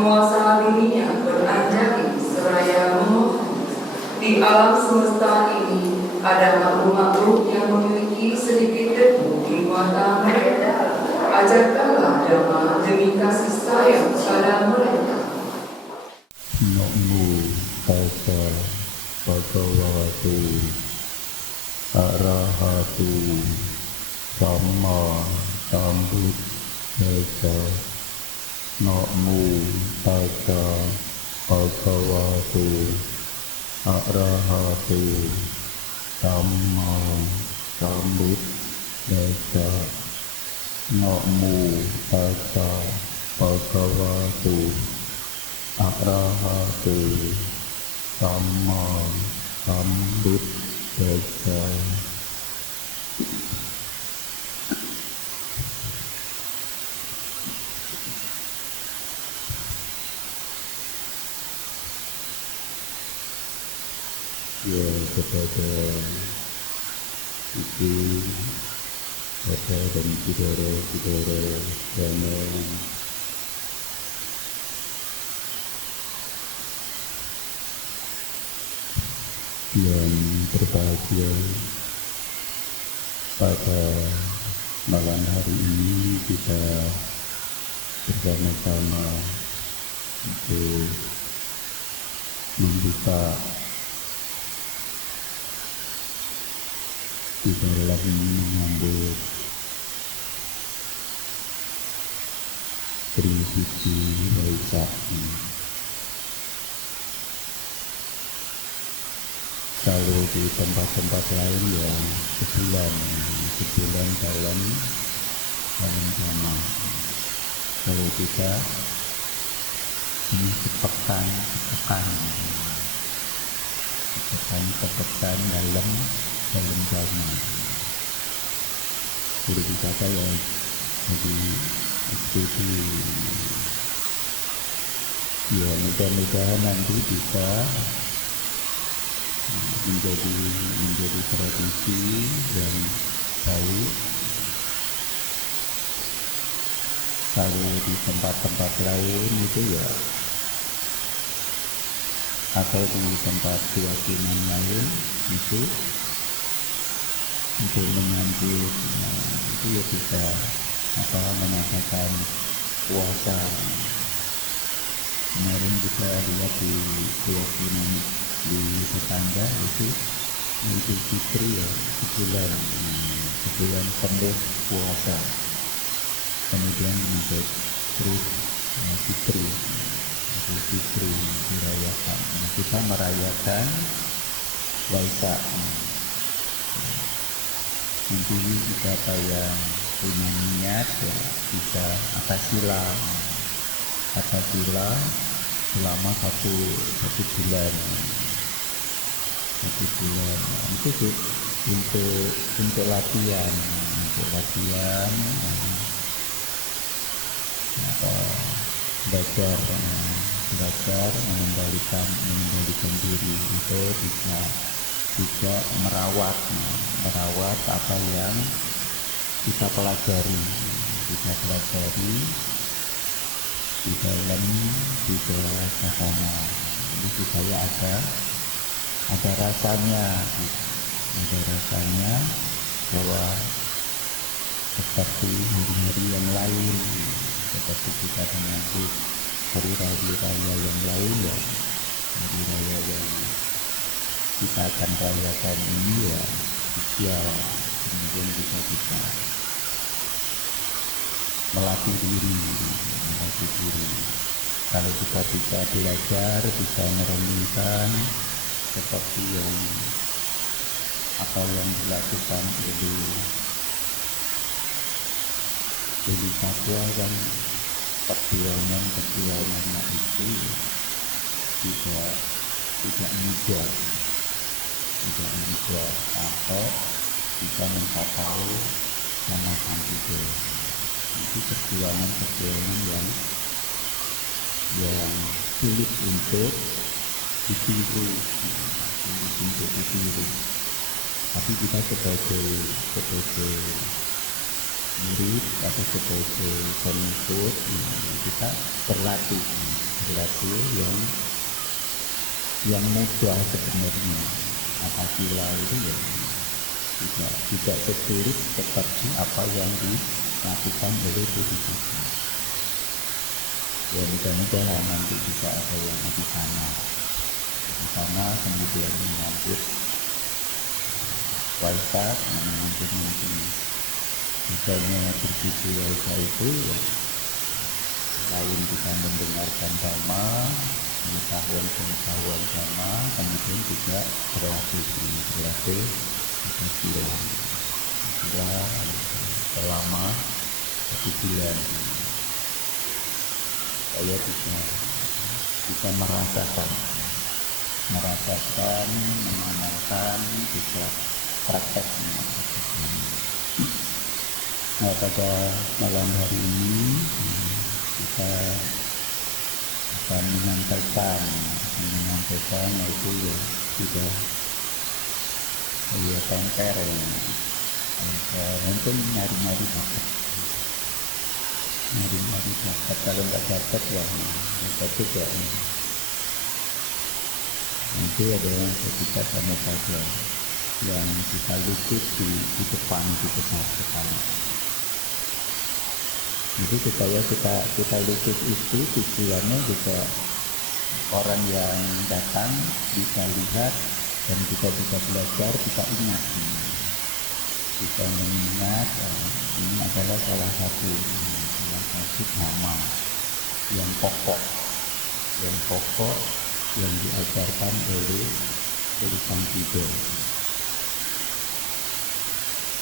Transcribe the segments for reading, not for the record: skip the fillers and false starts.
penguasa dunia beranjak seraya memohon. Di alam semesta ini ada makhluk-makhluk yang memiliki sedikit debu di mata mereka. Ajarkanlah dhamma demi kasih sayang pada mereka. Namo tassa bhagavato arahatu samma sambuddhassa. Namo tassa bhagavato arahatu samma sambuddhassa. Namo tassa bhagavato arahatu samma sambuddhassa. Ya, kepada ibu, bapak dan saudara-saudara yang berbahagia, pada malam hari ini kita bersama-sama untuk membuka di dalam menyambut Trisuci Waisak. Kalau di tempat-tempat lain ya sebulan dalam sama. Kalau kita ini sepekan dalam zaman. Jadi dikata ya, jadi itu ya mudah-mudahan nanti bisa menjadi tradisi yang baik. Kalau di tempat-tempat lain itu ya, atau di tempat keyakinan lain itu untuk menyambut itu ya bisa mengatakan puasa. Kemarin kita lihat di keyakinan di tetangga itu Idul Fitri ya, sebulan penuh puasa, kemudian menjadi terus Fitri dirayakan. Kita merayakan Waisak. Nanti siapa yang punya niat ya bisa apabila selama satu bulan itu untuk latihan belajar mengendalikan diri, itu bisa juga merawat apa yang kita pelajari di dalam sana. Ini supaya ada rasanya bahwa seperti hari-hari yang lain, seperti kita menyambut hari raya yang lain ya, hari raya yang kita akan rayakan ini ya spesial. Kemudian kita bisa melatih diri. Kalau kita bisa belajar, bisa merenungkan seperti apa yang dilakukan oleh Satwa kan, perjuangannya itu tidak mudah sampai bisa mencapai sama itu. Itu perjuangan yang sulit untuk ditiru. Tapi kita sebagai murid atau sebagai pengikut, kita berlatih sesuatu yang mudah sebenarnya. Apabila itu ya tidak sesulit seperti apa yang dilakukan oleh diri kita. Ya mudah-mudahan nanti bisa ada yang di sana kemudian menyambut Waisak, menyambut nanti misalnya berbiji Waisak itu ya, selain kita mendengarkan dhamma, pengetahuan dhamma, kemudian juga berlatih sila selama 1 bulan. Saya bisa merasakan, mengamalkan, bisa prakteknya. Nah, pada malam hari ini kita akan menyampaikan itu ya sudah temper mungkin nyari-nyari dapat, kalau nggak dapat ya dapat juga. Nanti ada ketika sama saja yang kita lukis di depan jadi supaya kita lukis itu tujuannya juga orang yang datang bisa lihat dan kita bisa belajar, bisa ingat, bisa mengingat ini adalah salah satu dhamma yang pokok yang diajarkan oleh Sang Buddha.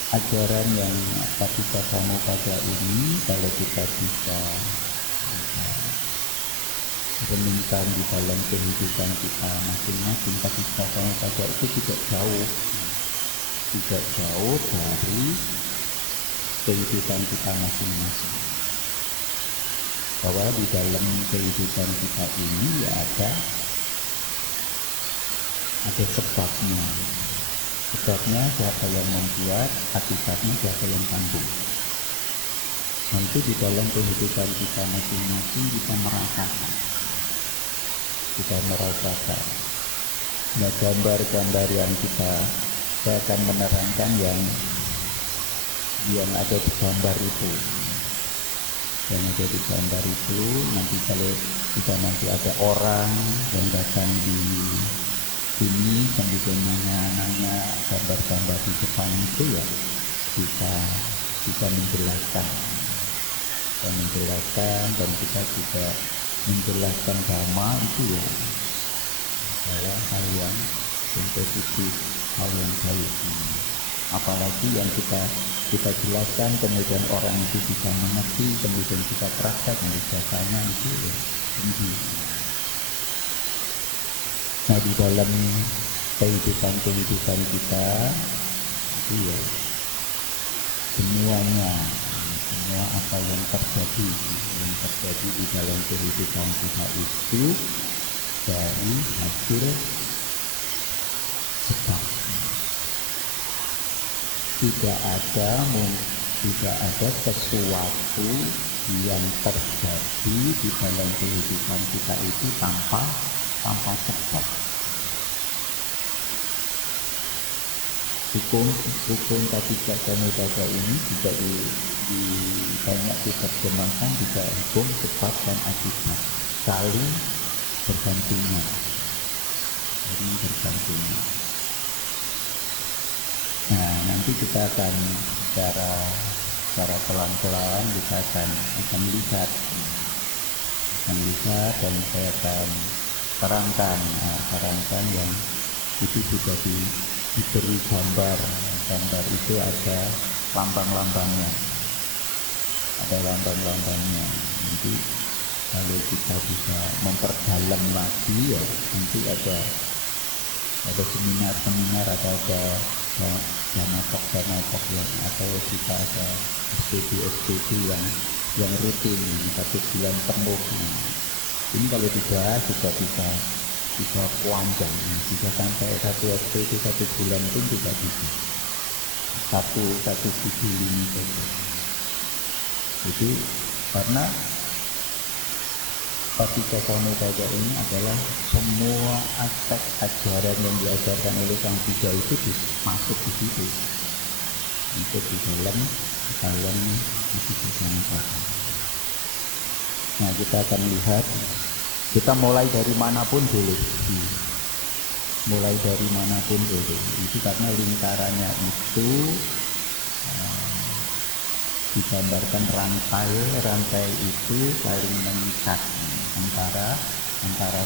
Ajaran yang Patipasamuppada ini kalau kita bisa renungkan di dalam kehidupan kita masing-masing, Patipasamuppada itu tidak jauh dari kehidupan kita masing-masing. Bahwa di dalam kehidupan kita ini ya ada sebabnya. Sebabnya siapa yang membuat, akibatnya siapa yang tanggung. Nanti di dalam kehidupan kita masing-masing kita merasakan. Nah, gambar-gambar yang saya akan menerangkan yang ada di gambar itu. Yang ada di gambar itu nanti kalau kita nanti ada orang yang datang di sini kemudian nanya gambar-gambar di depan itu ya bisa menjelaskan dan kita juga menjelaskan dhamma itu ya adalah hal yang positif, hal yang baik. Apalagi yang kita jelaskan kemudian orang itu bisa mengerti, kemudian kita praktek biasanya itu ya tinggi. Nah, di dalam kehidupan kita itu ya semua apa yang terjadi di dalam kehidupan kita itu dari hasil sebab. Tidak ada sesuatu yang terjadi di dalam kehidupan kita itu tanpa sebab. Hukum Patipasamuppada ini juga di banyak diterjemahkan juga hukum sebab dan akibat, saling bergantungan. Nah, nanti kita akan secara pelan-pelan kita akan lihat dan saya akan terangkan yang itu juga diberi gambar itu ada lambang-lambangnya. Nanti kalau kita bisa memperdalam lagi ya nanti ada seminar atau ada dana talk yang atau kita ada SPD yang rutin 1 bulan penuh. Ini kalau dibahas juga bisa panjang, bisa sampai 1 SPD 1 bulan pun juga bisa. Satu video ini saja. Jadi karena Paticca ini adalah semua aspek ajaran yang diajarkan oleh Sang Buddha itu masuk di situ. Itu di dalam Paticca. Nah, kita akan lihat, kita mulai dari manapun boleh. Mulai dari manapun boleh. Itu karena lingkarannya itu digambarkan rantai itu saling mengikat antara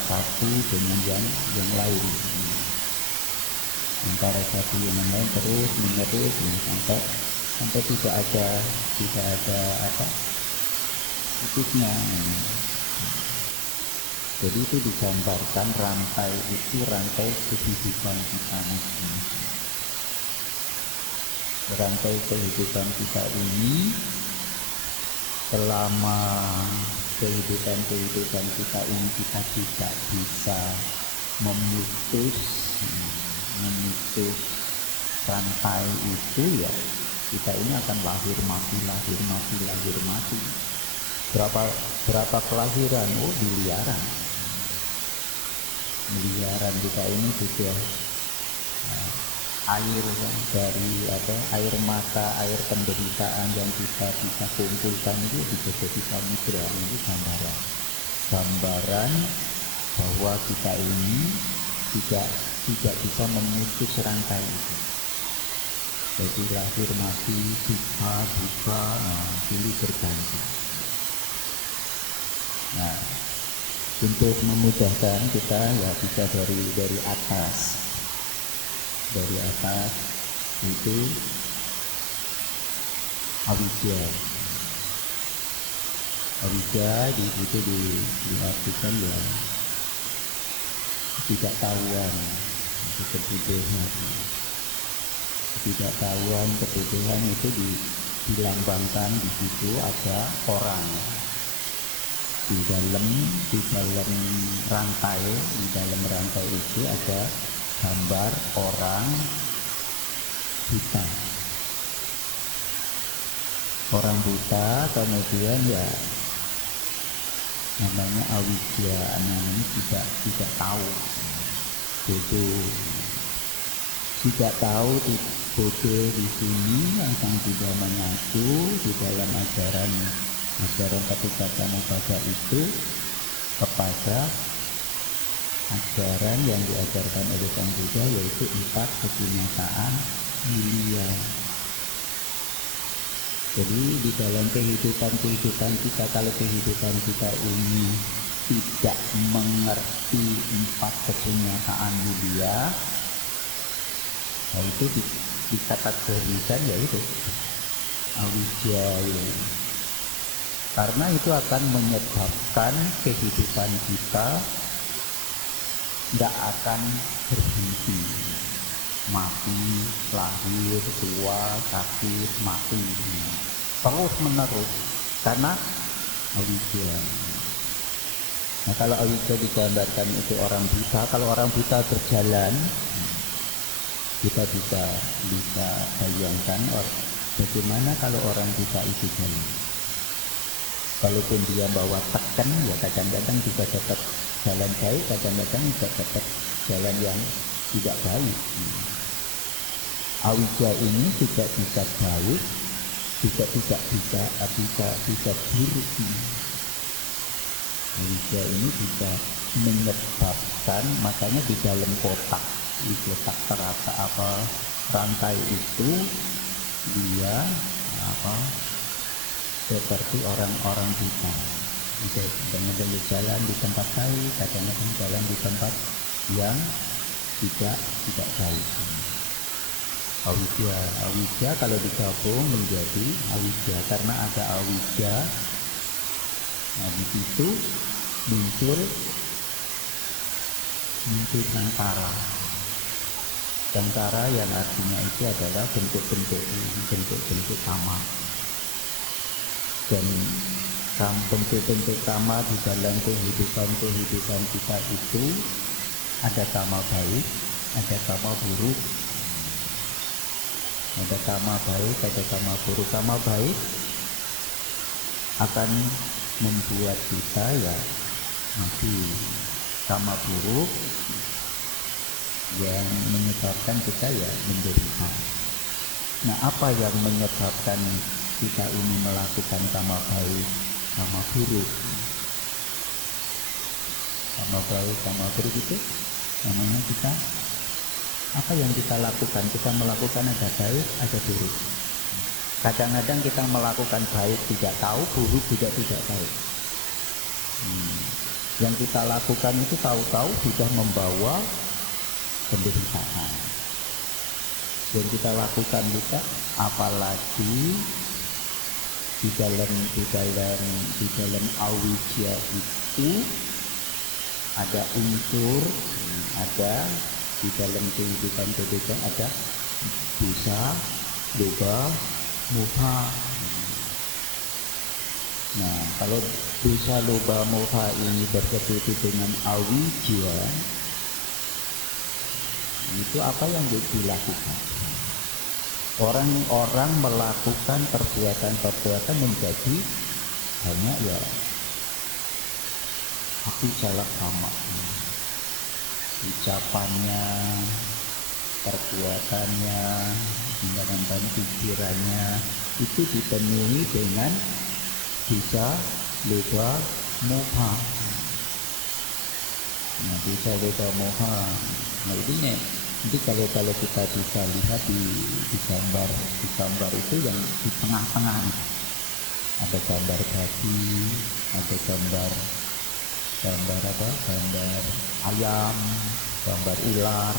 satu dengan yang lain, antara satu dengan lain terus menerus sampai tidak ada putusnya. Jadi itu digambarkan rantai kehidupan kita. Rantai kehidupan kita ini, selama kehidupan kita ini kita tidak bisa memutus rantai itu, ya kita ini akan lahir mati. Berapa kelahiran? Oh, miliaran kita ini sudah air dari air mata, air penderitaan yang kita bisa kumpulkan itu jadi samudra. Ini gambaran bahwa kita ini tidak bisa memutus rantai itu. Jadi lahir mati, buka, silih berganti. Nah, untuk memudahkan kita ya bisa dari atas. Dari atas itu awija di situ diartikan ya ketidaktahuan, kebodohan itu dilambangkan di situ ada orang di dalam rantai itu ada gambar orang buta, kemudian ya namanya awija, namanya tidak tahu, bodoh. Tidak tahu bodoh di sini yang Sang Buddha mengacu di dalam ajaran Paticca itu kepada ajaran yang diajarkan oleh Sang Buddha, yaitu 4 kebinyaktaan mulia. Jadi di dalam kehidupan kita, kalau kehidupan kita ini tidak mengerti 4 kebinyaktaan mulia, itu dikategorikan yaitu awija. Karena itu akan menyebabkan kehidupan kita tidak akan berhenti, mati, lahir, tua, sakit, mati, terus menerus karena awija. Nah, kalau awija digambarkan itu orang buta, kalau orang buta berjalan, kita bisa bayangkan bagaimana kalau orang buta itu jalan. Kalaupun dia bawa teken, ya kadang-kadang juga dapat jalan baik, kadang-kadang juga dapat jalan yang tidak baik. Awija ini tidak bisa baik, juga tidak bisa buruk. Awija ini bisa menyebabkan, makanya di dalam kotak terasa rantai itu dia seperti orang-orang buta. Kadang-kadang jalan di tempat baik, kadang-kadang jalan di tempat yang tidak baik. Awija kalau digabung menjadi awija, karena ada awija. Nah, di situ muncul Sankara yang artinya itu adalah bentuk kama. Dan bentuk-bentuk kama di dalam kehidupan kita itu ada kama baik, ada kama buruk, ada kama baik, ada kama buruk. Kama baik akan membuat kita ya masih sama buruk yang menyebabkan kita ya menderita. Nah, apa yang menyebabkan kita ini melakukan sama baik sama buruk? Sama baik sama buruk itu namanya kita, apa yang kita lakukan? Kita melakukan ada baik ada buruk. Kadang-kadang kita melakukan baik tidak tahu, buruk juga tidak tahu. Yang kita lakukan itu tahu-tahu sudah membawa penderitaan. Yang kita lakukan juga, apalagi di dalam awija itu ada unsur, ada di dalam kehidupan berbeda ada dosa, loba, moha. Nah, kalau dosa, loba, moha ini bersekutu dengan awija, itu apa yang dilakukan? Orang-orang melakukan perbuatan-perbuatan menjadi hanya ya aku salah sama. Ucapannya, perbuatannya, tindakan pikirannya itu dipenuhi dengan dosa, loba, moha. Nah, dosa, loba, moha. Nah, ini kalau kita bisa lihat di gambar itu yang di tengah-tengah ada gambar babi, ada gambar apa? Gambar ayam, gambar ular.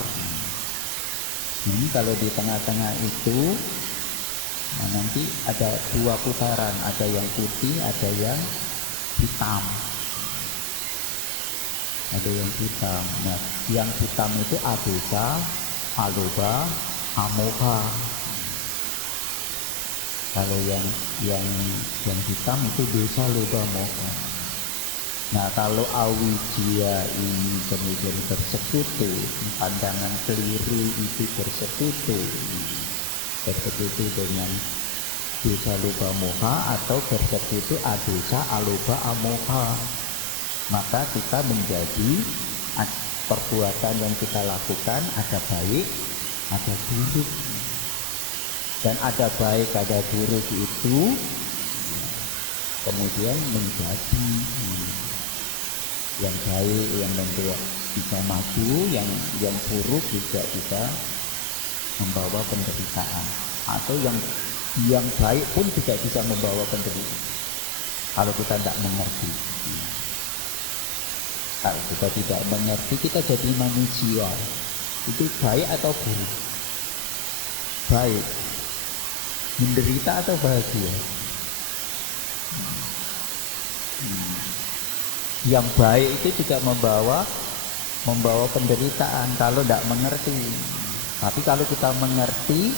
Ini kalau di tengah-tengah itu, nah nanti ada dua putaran, ada yang putih, ada yang hitam. Ada yang hitam. Nah, yang hitam itu adosa, aloba, amoha. Kalau yang hitam itu dosa, loba, moha. Nah, kalau awija ini kemudian bersekutu, pandangan keliru itu bersekutu dengan dosa, loba, moha, atau bersekutu adosa, aloba, amoha, maka kita menjadi perbuatan yang kita lakukan ada baik, ada buruk. Dan ada baik, ada buruk itu kemudian menjadi yang baik yang membuat bisa maju, yang buruk juga bisa membawa penderitaan, atau yang baik pun juga bisa membawa penderitaan kalau kita tidak mengerti. Kalau kita tidak mengerti, kita jadi manusia itu baik atau buruk? Baik, menderita atau bahagia? Yang baik itu juga membawa penderitaan kalau tidak mengerti. Tapi kalau kita mengerti,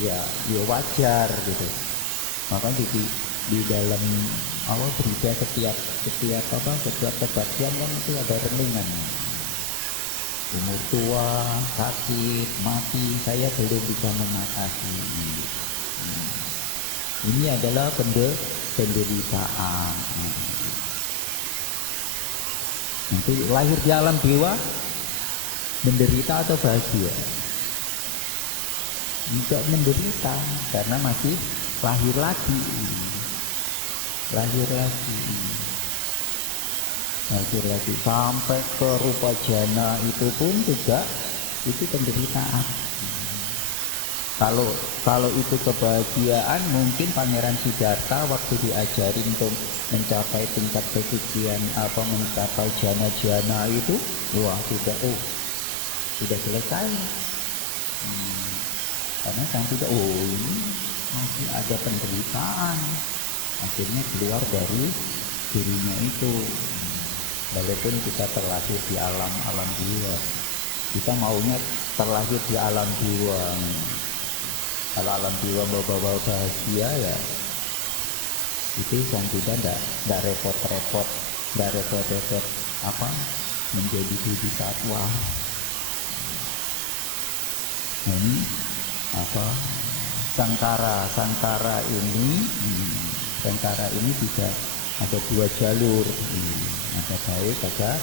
ya wajar gitu. Makanya di dalam berita setiap kebaktian kan itu ada renungan. Umur tua, sakit, mati, saya belum bisa mengatasi. Ini adalah penderitaan. Nanti lahir di alam dewa, menderita atau bahagia? Tidak menderita, karena masih lahir lagi sampai ke rupa jana itu pun juga itu penderitaan. Kalau itu kebahagiaan, mungkin Pangeran Siddhartha waktu diajarin untuk mencapai tingkat kesucian mencapai jana-jana itu, wah sudah selesai. Karena sang tidak, ini masih ada penderitaan. Akhirnya keluar dari dirinya itu. Walaupun kita terlahir di alam jiwa, kita maunya terlahir di alam jiwa. Kalau alam jiwa bawa bahagia, ya itu sang tidak tidak repot-repot menjadi budi satwa. Nah, ini sangkara ini bisa ada dua jalur, ada baik, ada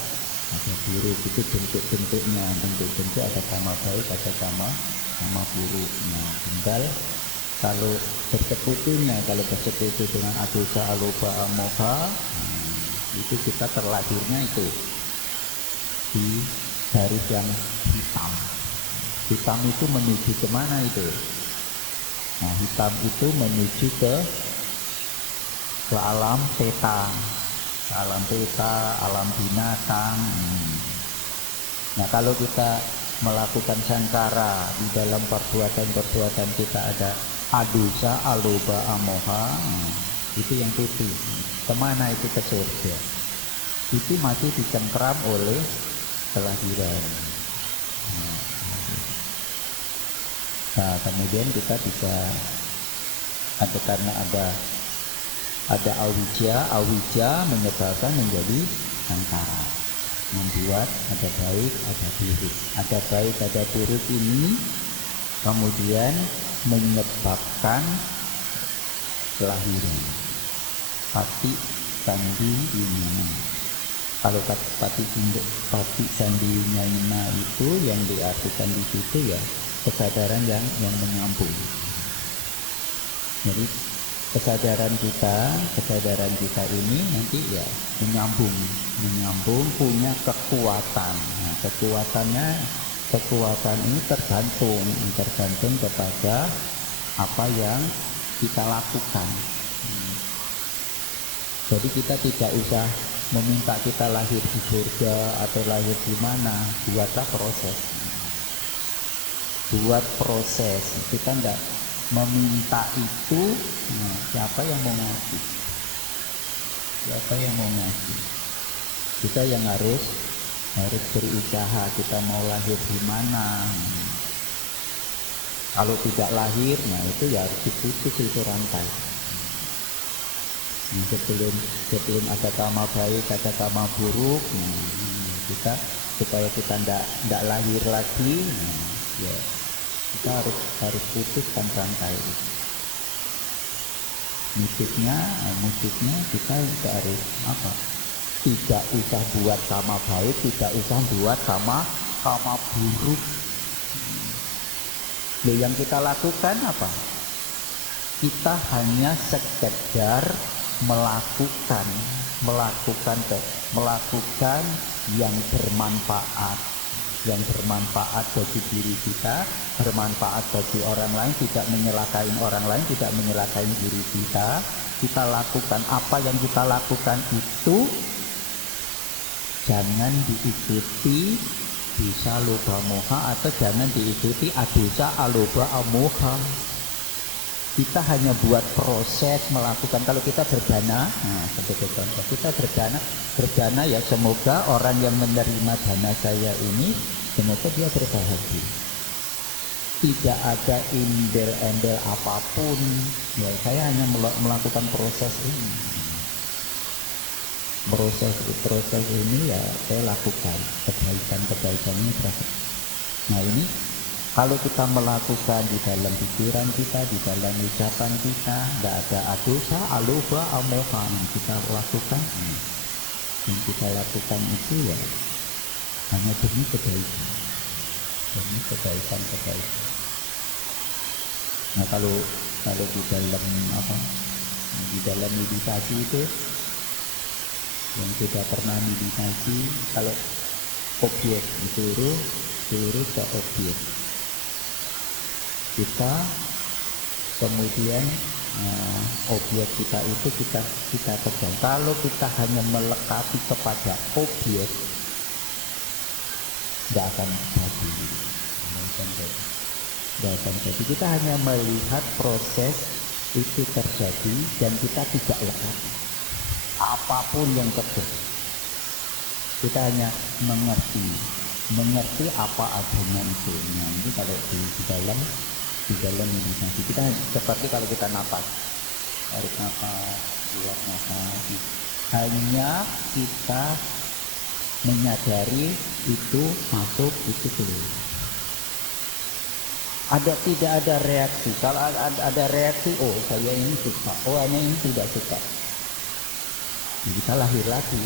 buruk. Itu bentuk-bentuknya, bentuk-bentuk ada sama baik, ada sama buruk. Nah, tinggal kalau bersekutu dengan adosa, aloba, amoha, itu kita terlahirnya itu di garis yang hitam. Hitam itu menuju kemana itu? Nah, hitam itu menuju ke alam peta, alam binatang. Nah, kalau kita melakukan sankara di dalam perbuatan kita ada adosa, aloba, amoha, itu yang putih. Kemana itu? Ke surga. Itu masih dicengkram oleh kelahiran. Nah, kemudian kita bisa karena ada awija menyebabkan menjadi sankara, membuat ada baik, ada buruk ini kemudian menyebabkan kelahiran. Pati sandi winyana. Kalau pati sandi winyana itu yang diartikan di situ ya kesadaran yang menyambung. Jadi kesadaran kita ini nanti ya menyambung punya kekuatan. Nah, kekuatan ini tergantung kepada apa yang kita lakukan. Jadi kita tidak usah meminta kita lahir di surga atau lahir di mana, buat proses. Kita tidak meminta itu. Nah, siapa yang mau ngasih? Kita yang harus berusaha. Kita mau lahir di mana. Kalau tidak lahir, nah itu ya harus diputus itu rantai. Sebelum ada karma baik, ada karma buruk, supaya kita tidak lahir lagi, ya kita harus putuskan rantai itu. Motifnya kita harus apa? Tidak usah buat karma baik, tidak usah buat karma buruk. Yang kita lakukan apa? Kita hanya sekedar melakukan yang bermanfaat bagi diri kita, bermanfaat bagi orang lain, tidak menyelakain orang lain, tidak menyelakain diri kita. Kita lakukan apa yang kita lakukan itu jangan diikuti dosa, loba, moha, atau jangan diikuti adosa, aloba, amoha. Kita hanya buat proses melakukan. Kalau kita berdana, sebagai contoh, kita berdana ya semoga orang yang menerima dana saya ini semoga dia berbahagia. Tidak ada embel-embel apapun. Ya, saya hanya melakukan proses ini. Proses ini ya saya lakukan. Kebaikan ini berapa. Nah, ini kalau kita melakukan di dalam pikiran kita, di dalam ucapan kita, tidak ada adosa, aloba, amoha yang kita lakukan. Yang kita lakukan itu ya hanya demi kebaikan. Nah, kalau di dalam meditasi itu yang sudah pernah meditasi, kalau objek disuruh ke objek. Kita kemudian objek kita itu kita pegang. Kalau kita hanya melekati kepada objek, tidak akan jadi. Kita hanya melihat proses itu terjadi dan kita tidak lekati apapun yang terjadi. Kita hanya mengerti apa adanya itu. Nah, ini kalau di dalam meditasi kita seperti kalau kita napas, tarik napas, buat napas, hanya kita menyadari itu masuk, itu keluar. Tidak ada reaksi. Kalau ada reaksi, oh saya ini suka, oh ini tidak suka. Kita lahir lagi.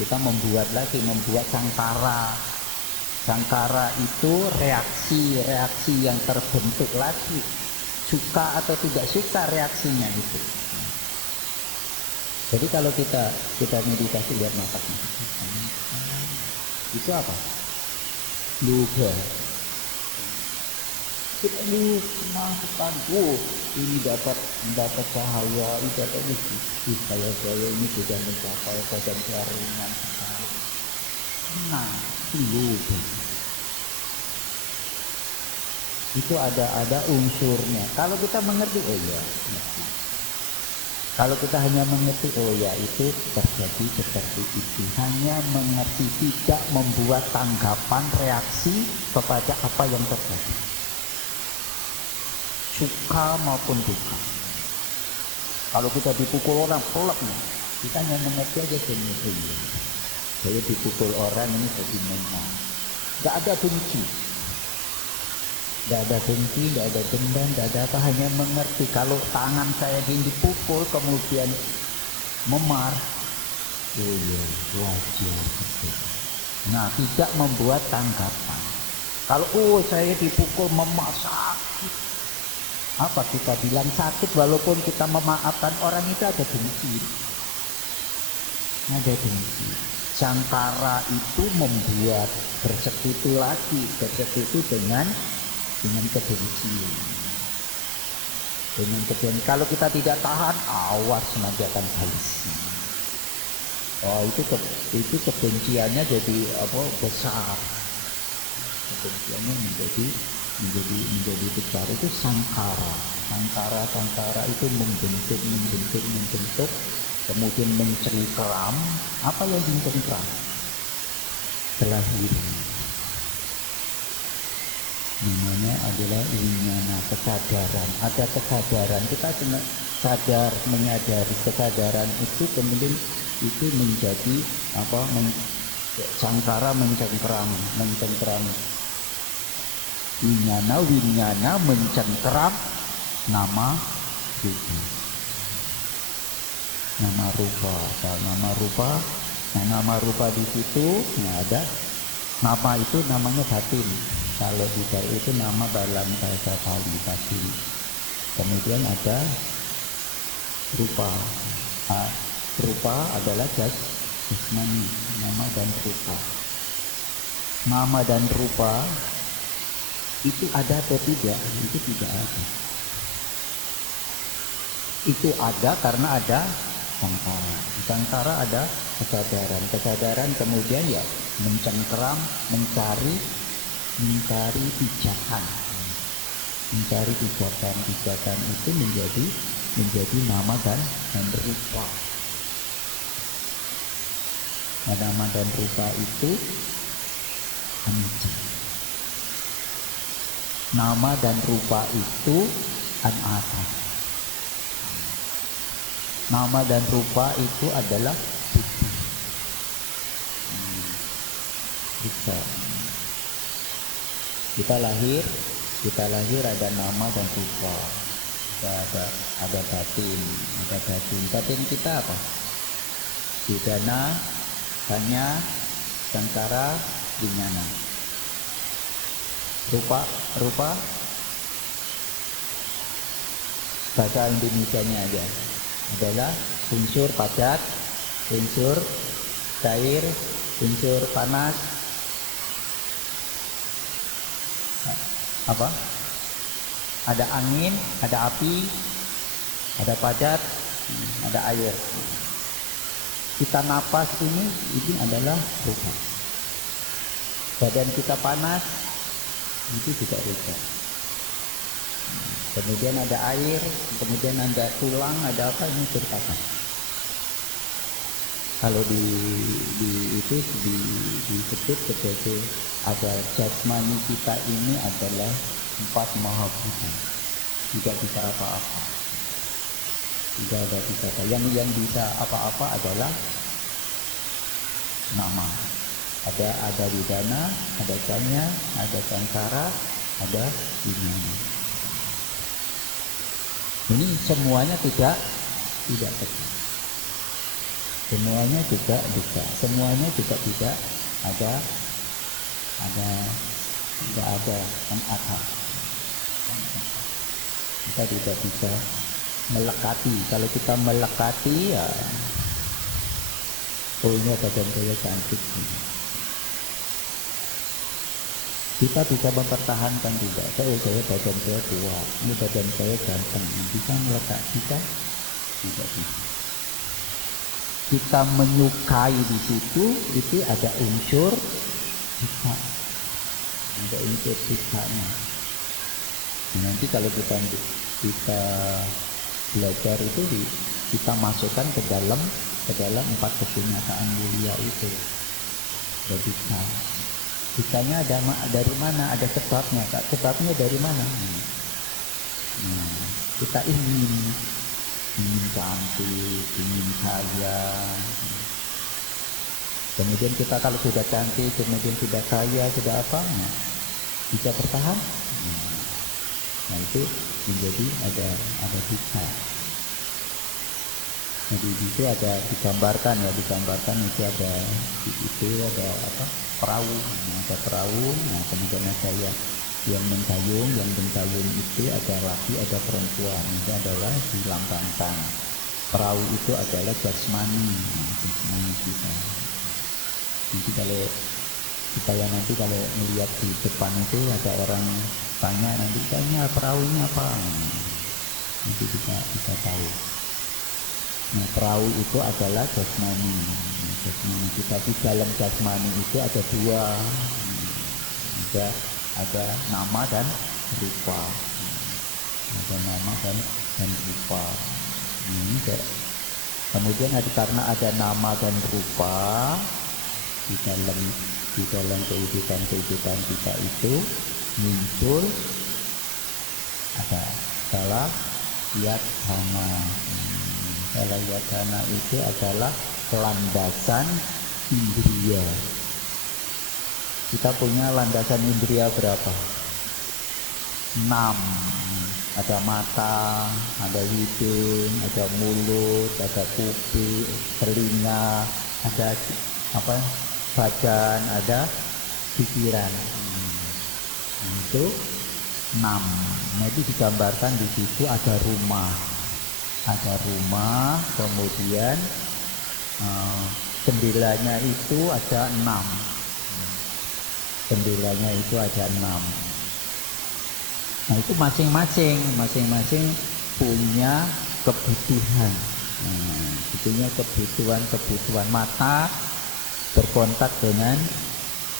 Kita membuat sangkara. Sangkara itu reaksi yang terbentuk lagi. Suka atau tidak suka reaksinya itu. Jadi kalau kita meditasi lihat mata itu apa? Lupa. Kita masukkan, ini dapat cahaya, ini dapat ini saya ini sudah mencapai badan ringan sekali. Nah, lupa. Itu ada unsurnya. Kalau kita mengerti, oh ya, mengerti. Kalau kita hanya mengerti, oh ya itu terjadi seperti itu. Hanya mengerti, tidak membuat tanggapan reaksi kepada apa yang terjadi. Suka maupun duka. Kalau kita dipukul orang, pelaknya, kita hanya mengerti aja sendiri. Saya dipukul orang ini jadi menang. Gak ada benci. Gak ada benci, gak ada dendam, gak ada apa. Hanya mengerti kalau tangan saya dipukul kemudian memar. Oh iya, wajar. Nah, tidak membuat tanggapan. Kalau saya dipukul memar sakit. Apa kita bilang sakit walaupun kita memaafkan orang itu ada benci. Ada benci. Sangkara itu membuat bersekutu dengan kebencian. Dengan kebencian. Kalau kita tidak tahan, awas nanti akan balisi. Oh itu kebenciannya jadi besar. Kebenciannya menjadi besar. Itu sangkara itu membentuk kemudian mencengkeram. Apa yang mencengkeram? Kelahiran, dimana adalah winyana, kesadaran. Ada kesadaran, kita sadar, menyadari kesadaran itu kemudian itu menjadi sangkara mencengkeram. Winyana mencengkeram nama rupa. Nama rupa di situ ada nama, itu namanya batin. Kalau di Bali itu nama dalam bahasa Bali batin. Kemudian ada rupa. Rupa adalah jasmani, nama dan rupa. Nama dan rupa itu ada atau tidak? Itu tidak ada. Itu ada karena ada sangkara. Sangkara ada kesadaran. Kesadaran kemudian ya mencengkeram, mencari pijakan. Mencari pijakan itu menjadi nama dan rupa. Nah, nama dan rupa itu anicca. Nama dan rupa itu anatta. Nama dan rupa itu adalah buddhi. Bisa. Kita lahir ada nama dan rupa. Ada batin. Batin kita apa? Vedana, sanya, sangkara, winyana. Rupa bahasa Indonesianya aja adalah unsur padat, unsur cair, unsur panas, ada angin, ada api, ada padat, ada air. Kita napas ini adalah rupa. Badan kita panas, itu juga rupa. Kemudian ada air, kemudian ada tulang, ada apa, ini ceritakan. Kalau disebut sebagai ada jasmani kita ini adalah 4 mahabhuta. Tidak bisa apa-apa. Tidak ada bisa apa. Yang bisa apa-apa adalah nama. Ada vedana, ada sanya, ada sangkara, ada winyana. Ini semuanya tidak betul. semuanya juga duka, semuanya juga tidak ada tidak ada yang akal. Kita tidak bisa melekati. Kalau kita melekati ya, oh ini badan saya cantik. Kita bisa mempertahankan tidak. Saya badan saya tua, ini badan saya ganteng. Bisa melekat kita? Tidak bisa. Kita menyukai di situ, itu ada unsur kita, ada unsur kitanya. Nanti kalau kita belajar itu kita masukkan ke dalam 4 kesunyatan mulia itu. Jadi kitanya ada dari mana? Ada sebabnya. Sebabnya dari mana? Kita ingin cantik, ingin kaya. Kemudian kita kalau sudah cantik, kemudian sudah kaya, sudah apa? Bisa bertahan. Nah itu menjadi ada kita. Jadi itu ada digambarkan itu ada apa? Perahu. Ada perahu. Nah kemudian ada yang mengayung itu ada laki, ada perempuan. Itu adalah dilambangkan. Perahu itu adalah jasmani kita. Nanti kalau melihat di depan itu ada orang tanya, nanti tanya perahunya apa, nanti kita tahu. Nah perahu itu adalah jasmani kita. Di dalam jasmani itu ada dua, ada nama dan rupa. Ada nama dan rupa. Kemudian karena ada nama dan rupa di dalam kehidupan kita itu muncul ada salah yadhana. Salah yadhana itu adalah landasan indria. Kita punya landasan indria berapa? 6. Ada mata, ada hidung, ada mulut, ada kuping, telinga, ada badan, ada pikiran. Itu 6. Nah itu digambarkan di situ ada rumah, kemudian jendelanya itu ada 6. Jendelanya itu ada 6. Nah itu masing-masing punya kebutuhan. Punya kebutuhan. Mata berkontak dengan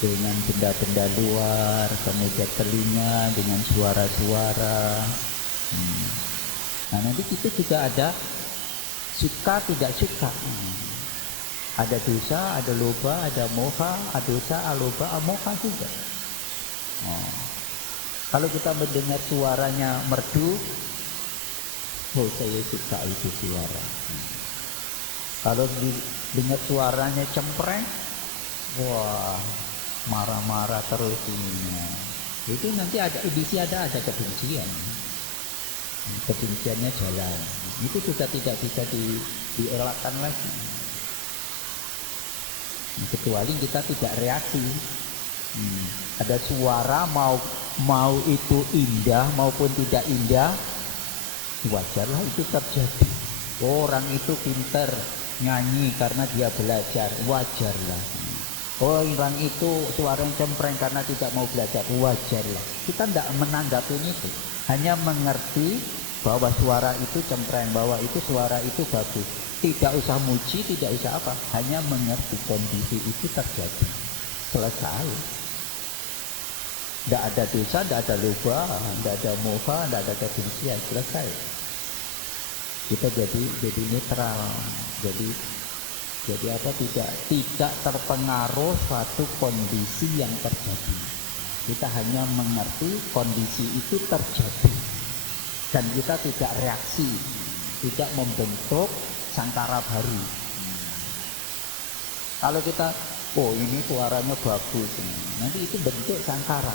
benda-benda luar, kemudian telinga dengan suara-suara. Nah nanti kita juga ada suka tidak suka. Ada dosa, ada loba, ada moha, ada dosa, aloba, amoha juga. Kalau kita mendengar suaranya merdu, saya suka itu suara. Kalau dengar suaranya cempreng, wah marah-marah terus ininya. Itu nanti ada kebencian. Kebenciannya jalan. Itu sudah tidak bisa dielakkan lagi. Kecuali kita tidak reaksi. Ada suara mau itu indah maupun tidak indah, wajarlah itu terjadi. Orang itu pintar nyanyi karena dia belajar, wajarlah. Orang itu suaranya cempreng karena tidak mau belajar, wajarlah. Kita tidak menanggapi itu, hanya mengerti bahwa suara itu cempreng, bahwa itu suara itu bagus. Tidak usah muji, tidak usah apa, hanya mengerti kondisi itu terjadi. Selesai. Tidak ada dosa, tidak ada lupa, tidak ada moha, tidak ada kebencian, selesai. Kita jadi netral, jadi apa, tidak terpengaruh suatu kondisi yang terjadi. Kita hanya mengerti kondisi itu terjadi dan kita tidak reaksi, tidak membentuk sangkara baru. Kalau kita ini suaranya bagus, nanti itu bentuk sangkara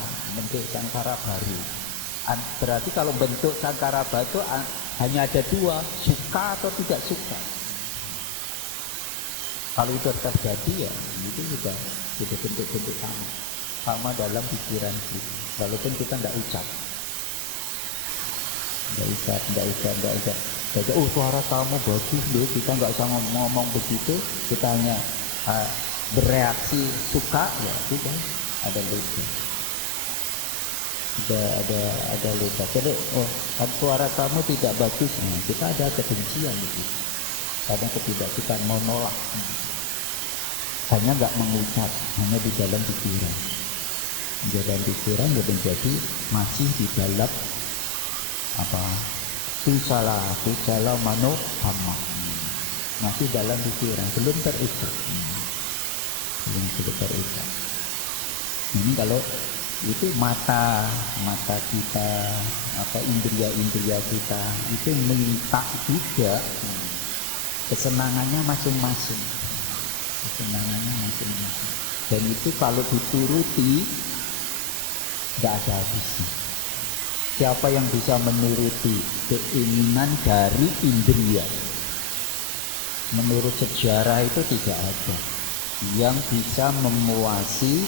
baru. Berarti kalau bentuk sangkara baru hanya ada 2, suka atau tidak suka. Kalau itu terjadi ya itu sudah bentuk-bentuk sama dalam pikiran kita. Walaupun kita tidak ucap, Jadi, oh suara kamu bagus loh, kita nggak usah ngomong begitu, kita hanya bereaksi suka, ya sudah ada luka. Ada luka. Jadi, oh suara kamu tidak bagus, nah, kita ada kebencian begitu. Karena kita mau nolak, hanya nggak mengucap, hanya di dalam pikiran. Di dalam pikiran jadi masih di dalam apa? Tusala mano hama. Masih dalam pikiran, belum terucap. Belum terucap. Ini kalau itu mata kita, apa indria kita itu minta juga kesenangannya masing-masing. Dan itu kalau dituruti nggak ada habisnya. Siapa yang bisa menuruti keinginan dari indria? Menurut sejarah itu tidak ada yang bisa memuasi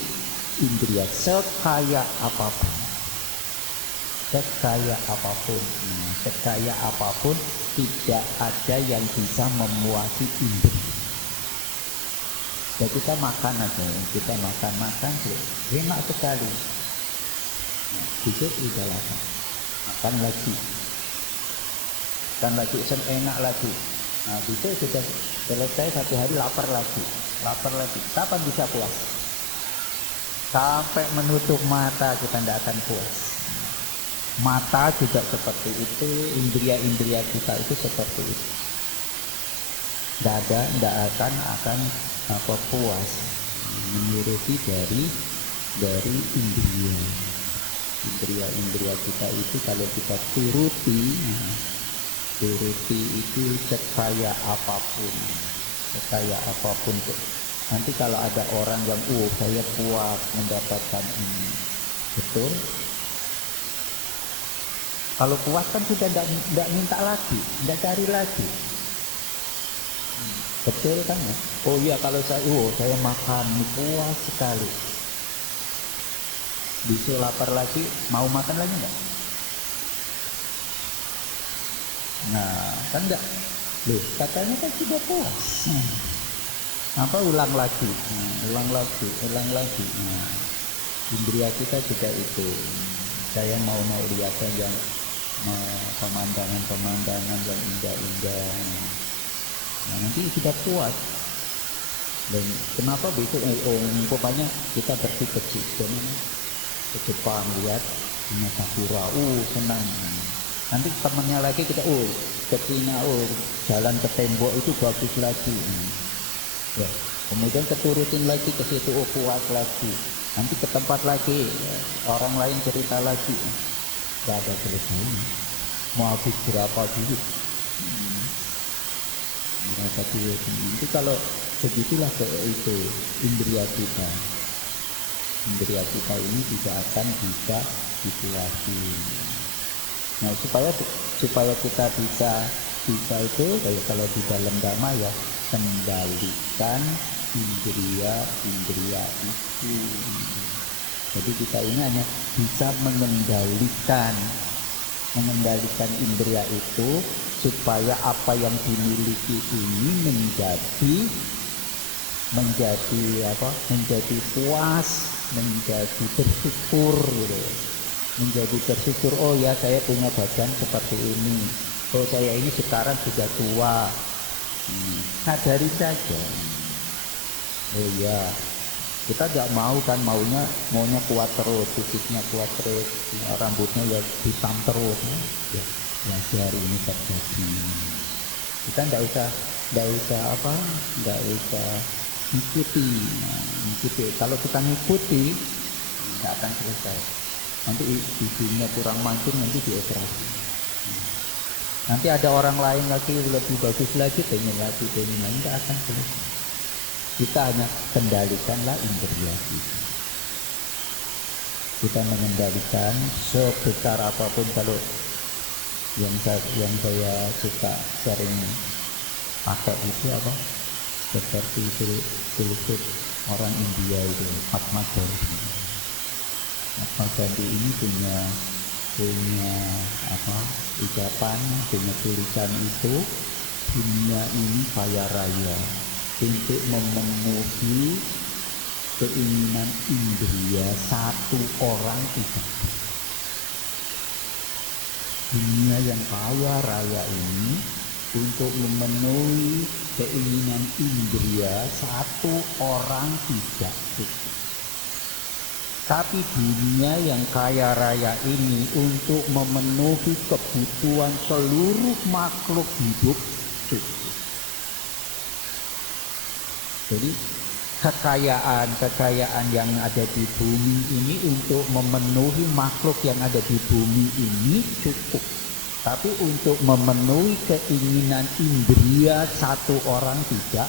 indria sekaya apapun. Sekaya apapun tidak ada yang bisa memuasi indria. Ya kita makan aja, kita makan enak sekali. Nah, besok udah lapar, makan lagi, enak lagi. Nah besok sudah selesai satu hari lapar lagi. Kapan bisa puas? Sampai menutup mata kita tidak akan puas. Mata juga seperti itu, indria kita itu seperti itu. Tidak akan apa puas menuruti dari indria kita itu. Kalau kita turuti itu sekaya apapun tuh. Nanti kalau ada orang yang saya puas mendapatkan ini, betul. Kalau puas kan sudah tidak minta lagi, tidak cari lagi. Betul kan ya? Oh iya, kalau saya makan puas sekali. Besok lapar lagi, mau makan lagi enggak? Nah, kan enggak. Loh, katanya kan sudah puas. Apa ulang lagi? Nah, indria kita juga itu. Saya mau lihat yang pemandangan yang indah-indah. Nah, nanti sudah puas. Dan kenapa besok umpamanya kita pergi ke Jepang lihat bunga sakura, senang. Nanti temannya lagi kita ke Cina, jalan ke tembok itu bagus lagi. Ya, kemudian keturutin lagi ke situ, puas lagi. Nanti ke tempat lagi, orang lain cerita lagi. Gak ada selesainya. Mau habis berapa duit? Itu kalau begitulah itu indria kita ini tidak akan bisa dipuasi. Nah supaya kita bisa itu kayak kalau di dalam dhamma ya, kendalikan indria itu. Jadi kita ini hanya bisa mengendalikan indria itu supaya apa yang dimiliki ini menjadi puas, menjadi bersyukur gitu. Menjadi bersyukur, oh ya saya punya badan seperti ini, oh saya ini sekarang sudah tua. Sadari saja. Oh ya, kita tidak mau kan, maunya kuat terus, fisiknya kuat terus, rambutnya ya hitam terus. Ya, wajar ini terjadi. Kita tidak usah ikuti. Kalau kita ngikuti tidak akan selesai. Nanti giginya kurang mancung, nanti dioperasi. Nanti ada orang lain lagi lebih bagus lagi, pengen lagi, tidak akan selesai. Kita hanya kendalikanlah indria kita. Kita mengendalikan sebesar apapun. Kalau yang saya suka sering pakai itu apa? seperti filsuf orang India itu, Mahatma Gandhi. Mahatma Gandhi ini punya ucapan, punya tulisan itu, dunia ini kaya raya untuk memenuhi keinginan indria satu orang tidak. Dunia yang kaya raya ini untuk memenuhi keinginan indria satu orang tidak cukup. Tapi dunia yang kaya raya ini untuk memenuhi kebutuhan seluruh makhluk hidup cukup. Jadi kekayaan yang ada di bumi ini untuk memenuhi makhluk yang ada di bumi ini cukup. Tapi untuk memenuhi keinginan indria satu orang tidak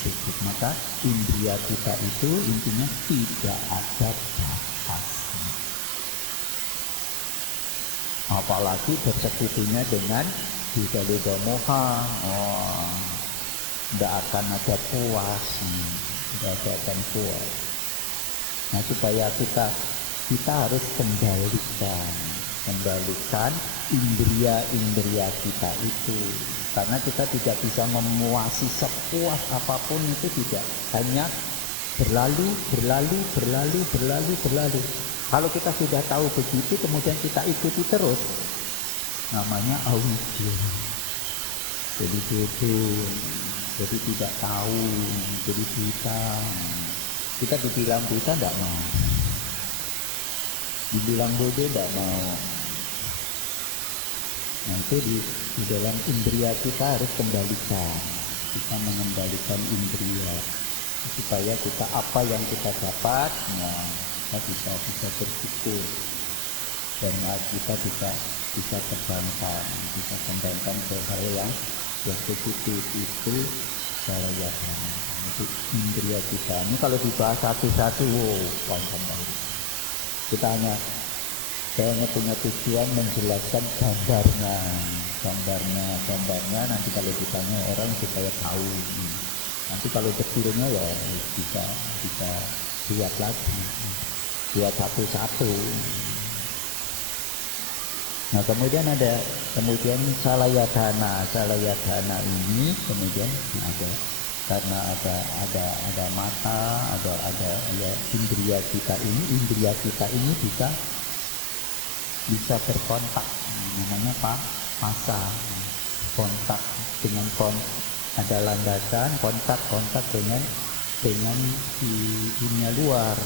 cukup. Maka indria kita itu intinya tidak ada batasnya. Apalagi bersekutunya dengan duga-duga moha, tidak akan ada puas, tidak akan puas. Nah, supaya kita harus kendalikan indria kita itu, karena kita tidak bisa memuasi sepuas apapun itu, tidak, hanya berlalu. Kalau kita sudah tahu begitu kemudian kita ikuti terus, namanya awidya. Jadi bodoh, jadi tidak tahu, jadi buta. Kita dibilang buta tidak mau, dibilang bodoh tidak mau. Nah, itu di dalam indria kita harus kendalikan. Kita mengendalikan indria supaya kita apa yang kita dapat, nah, kita bisa bersyukur dan kita bisa kembangkan ke hal yang positif. Itu saya itu indria kita. Ini kalau dibahas satu-satu, panjang banget. Saya hanya punya tujuan menjelaskan gambarnya. Nanti kalau ditanya orang supaya tahu. Nanti kalau detailnya ya bisa buat lagi, buat satu-satu. Nah, kemudian salayadhana ini kemudian ada, karena ada mata, ada ya, indria kita ini bisa berkontak, namanya pasa, kontak dengan ada landasan kontak dengan dunia luar,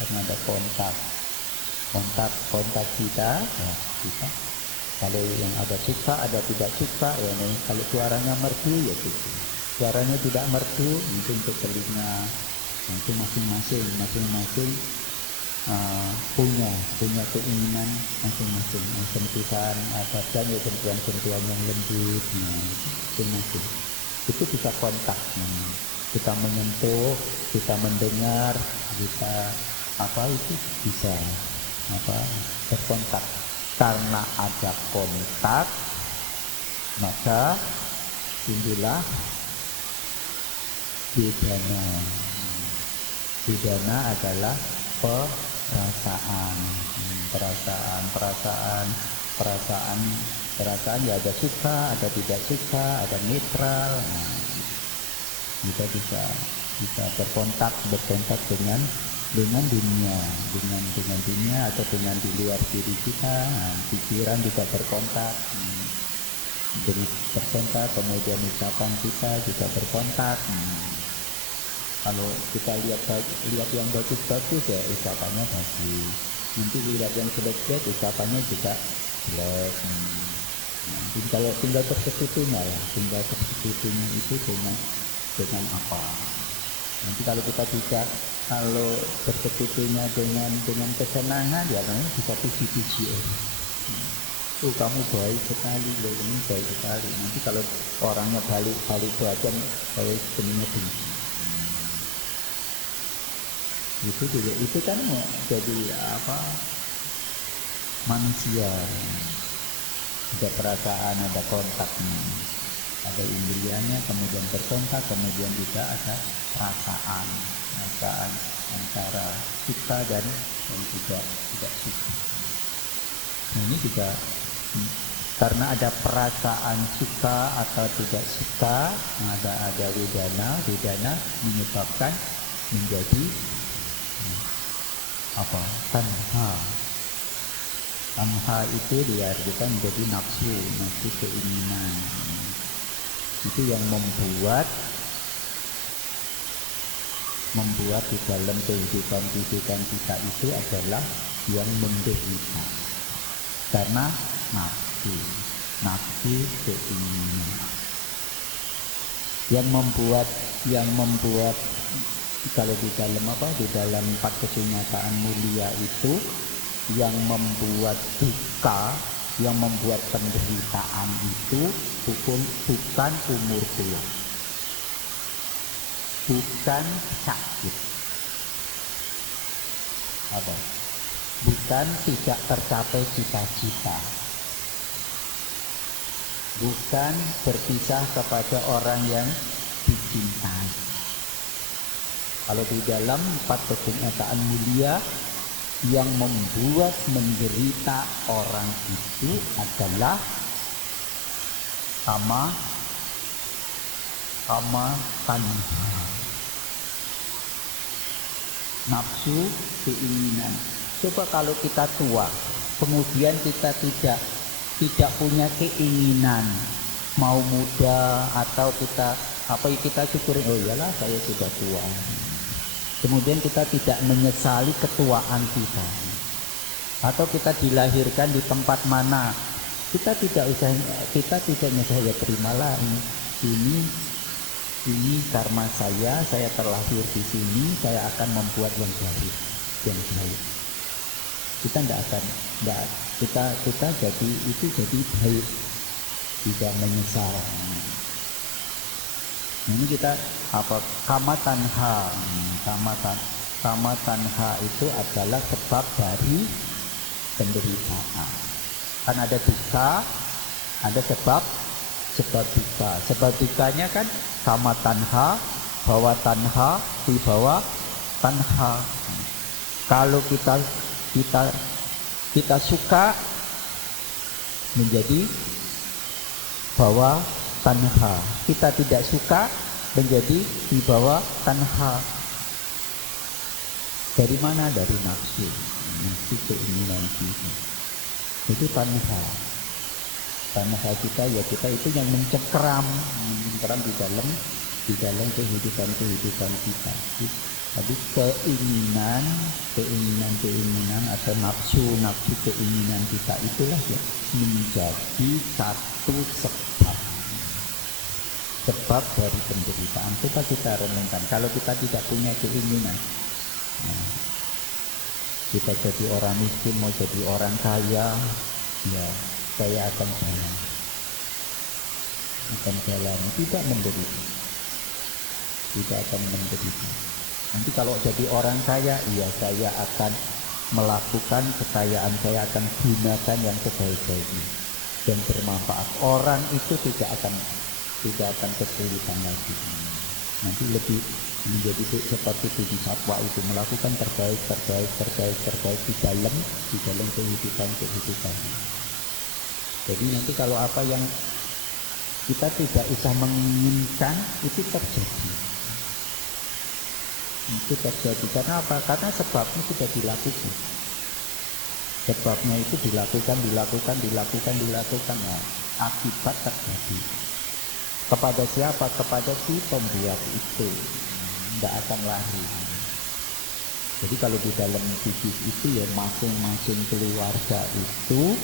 karena ada kontak kita, ya, kita kalau yang ada suka, ada tidak suka, ya, kalau suaranya merdu ya gitu, suaranya tidak merdu itu untuk telinga. Nah, itu masing-masing punya keinginan masing-masing. Sentuhan badan ya sentuhan yang lembut, masing-masing itu bisa kontak. Kita menyentuh, kita mendengar, kita itu bisa berkontak. Karena ada kontak, maka timbullah Vedana adalah perasaan ya, ada suka, ada tidak suka, ada netral. Nah, kita bisa berkontak dengan dunia atau dengan di luar diri kita. Nah, pikiran juga berkontak, jadi berkontak, kemudian ucapan kita juga berkontak. Kalau kita lihat yang bagus ya ucapannya bagus, nanti lihat yang jelek ucapannya juga jelek. Nanti kalau tinggal bersekutunya itu dengan apa? Nanti kalau kita kalau bersekutunya dengan kesenangan, ya namanya bisa puji-puji orang. Kamu baik sekali loh, ini baik sekali. Nanti kalau orangnya balik badan, kalau sebenarnya benci. Itu kan jadi manusia, ada perasaan, ada kontak. ada indrianya, kemudian berkontak, kemudian juga ada perasaan antara suka dan juga tidak suka. Nah, ini juga karena ada perasaan suka atau tidak suka, ada wedana menyebabkan menjadi apa? Tanha. Tanha itu diartikan menjadi nafsu keinginan. Itu yang membuat di dalam kehidupan kita itu adalah yang menderita karena nafsu keinginan. Yang membuat kalau di dalam 4 kesunyataan mulia itu yang membuat duka, yang membuat penderitaan itu bukan umur tua, bukan sakit, bukan tidak tercapai cita-cita, bukan berpisah kepada orang yang dicintai. Kalau di dalam 4 kesunyataan mulia, yang membuat menderita orang itu adalah kama tanha, nafsu keinginan. Coba kalau kita tua, kemudian kita tidak punya keinginan, mau muda atau kita syukurin, oh iyalah saya sudah tua. Kemudian kita tidak menyesali ketuaan kita, atau kita dilahirkan di tempat mana kita tidak menyesal, ya terimalah ini karma saya terlahir di sini, saya akan membuat yang baik. Kita jadi baik, tidak menyesal. Ini kita kama tanha itu adalah sebab dari penderitaan. Kan ada duka, ada sebab duka. Sebab dukanya kan kama tanha, bawa tanha, wibawa tanha. Kalau kita suka, menjadi bawa tanha. Kita tidak suka, menjadi dibawa tanha. Dari mana? Dari nafsu keinginan kita. Itu tanha. Tanha kita itu yang mencengkeram di dalam kehidupan kita. Jadi keinginan atau nafsu keinginan kita itulah yang menjadi satu sebab dari penderitaan. Coba kita renungkan, kalau kita tidak punya keinginan, kita jadi orang miskin mau jadi orang kaya, ya saya akan jalan, tidak akan menderita. Nanti kalau jadi orang kaya, ya saya akan melakukan kekayaan, saya akan gunakan yang sebaik-baiknya dan bermanfaat. Orang itu tidak akan kesulitan lagi. Nanti lebih menjadi seperti bodhisattva itu, melakukan terbaik di dalam kehidupan. Jadi nanti kalau apa yang kita tidak usah menginginkan itu terjadi. Karena apa? Karena sebabnya sudah dilakukan. Sebabnya itu dilakukan. Nah, akibat terjadi. Kepada siapa? Kepada si pembuat itu. Tidak akan lari. Jadi kalau di dalam bisnis itu ya masing-masing keluarga itu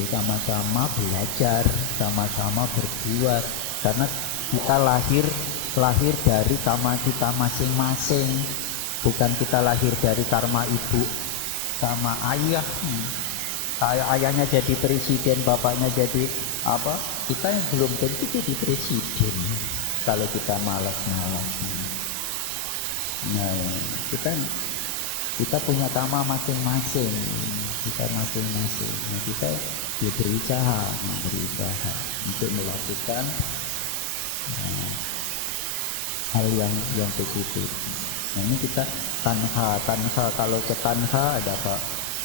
ya sama-sama belajar, sama-sama berbuat. Karena kita lahir dari karma kita masing-masing. Bukan kita lahir dari karma ibu sama ayah. Ayahnya jadi presiden, bapaknya jadi apa? Kita yang belum tentu jadi presiden kalau kita malas-malas. Nah, kita punya karma masing-masing. Nah, kita berusaha untuk melakukan Nah, hal yang begitu. Nah, ini kita tanha kalau ke tanha ada apa?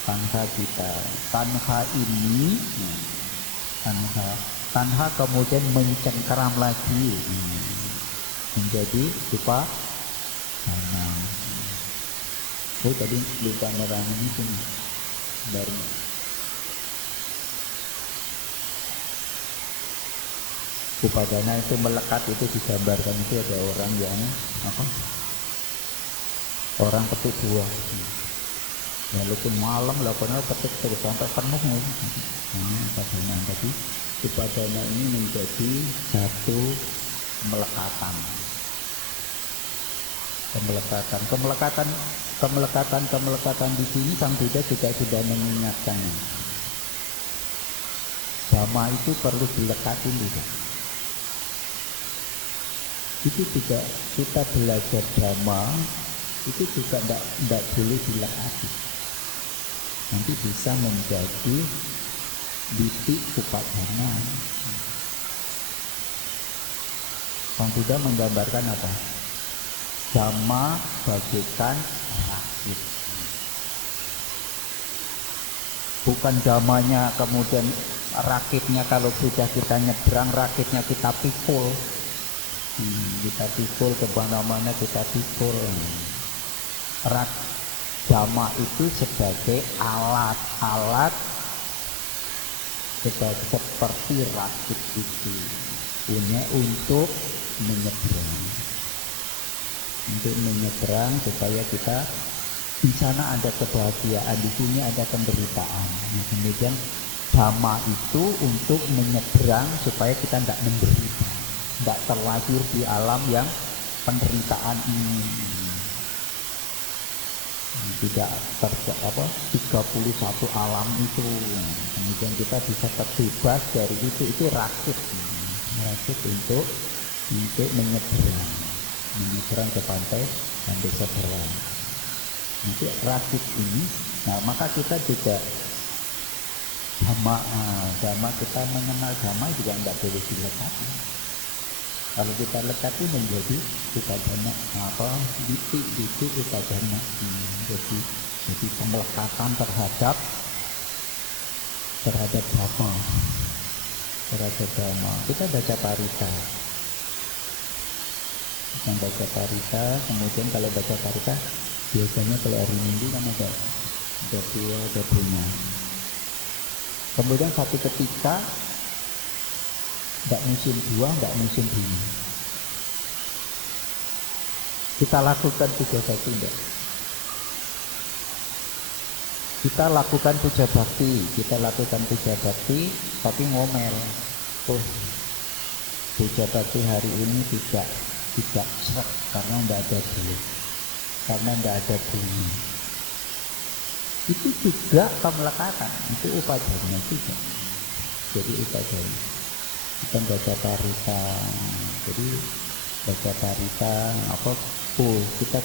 Tanha kita. Tanha ini tanha kemudian mencengkeram lagi menjadi rupa dana. Oh tadi lupa nerangin ini sini baru. Upadana itu melekat, itu digambarkan itu ada orang yang apa? Orang petik buah. Walaupun malam lakukan petik terus sampai penuh. Ini upadana. Tapi upadana ini menjadi satu melekatan. Kemelekatan di sini Sang Buddha juga sudah mengingatkannya. Dhamma itu perlu dilekati juga. Itu juga kita belajar Dhamma itu juga tidak boleh dilekati. Nanti bisa menjadi titik upadana. Sang Buddha menggambarkan apa? Dhamma bagaikan rakit. Bukan dhamanya kemudian rakitnya kalau sudah kita nyebrang rakitnya kita pikul. Kita pikul ke mana-mana kita pikul. Dhamma itu sebagai alat-alat seperti rakit itu punya untuk menyeberang supaya kita di sana ada kebahagiaan, di sini ada penderitaan. Nah, kemudian dhamma itu untuk menyeberang supaya kita tidak menderita, tidak terlahir di alam yang penderitaan ini. Tidak 31 alam itu. Kemudian kita bisa terbebas dari itu rakit untuk menyeberang ke pantai seberang. Nanti rakit ini, nah maka kita juga dhamma kita mengenal dhamma juga tidak boleh dilekati. Kalau kita lekati menjadi upadana titik upadana. Jadi pemelekatan terhadap dhamma. Kita baca parita, kemudian kalau baca parita biasanya kalau hari Minggu kan ada dua, ada bunga. Kemudian satu ketika tidak musim buah, tidak musim bunga. Kita lakukan puja bakti enggak? Kita lakukan puja bakti, tapi ngomel. Oh, puja bakti hari ini tidak seret karena tidak ada buah, karena tidak ada bunga. Itu juga kemelekatan, itu upadana juga. Jadi upadana. Kita baca parita, jadi baca parita kita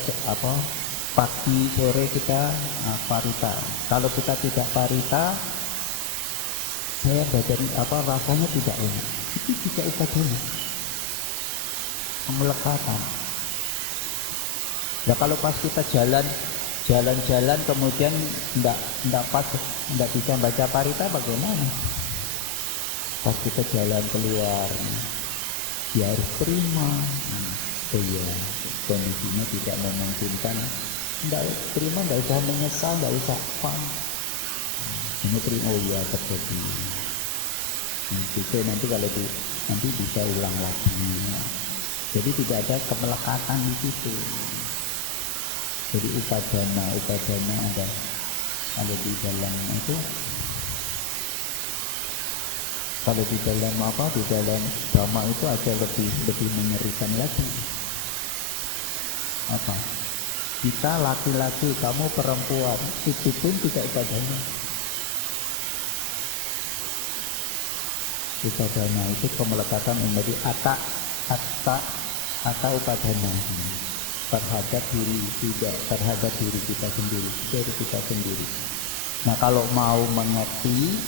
pagi sore kita parita. Kalau kita tidak parita, saya baca rasanya tidak enak. Itu juga upadana, pemelekatan. Nah kalau pas kita jalan-jalan kemudian tidak bisa baca parita, bagaimana? Pas kita jalan keluar, dia harus terima. Oh iya, kondisinya tidak memungkinkan. Tidak terima, tidak usah menyesal, tidak usah apa. Ini terima, oh iya terjadi. Nanti kalau nanti bisa ulang lagi. Jadi tidak ada kemelekatan di situ. Jadi upadana ada di dalam itu. Kalau di dalam dhamma itu ada lebih mengerikan lagi. Kita laki-laki, kamu perempuan, itu pun tidak upadana. Upadana itu kemelekatan menjadi atta upadana terhadap diri, tidak terhadap diri kita sendiri, dari kita sendiri. Nah kalau mau mengerti,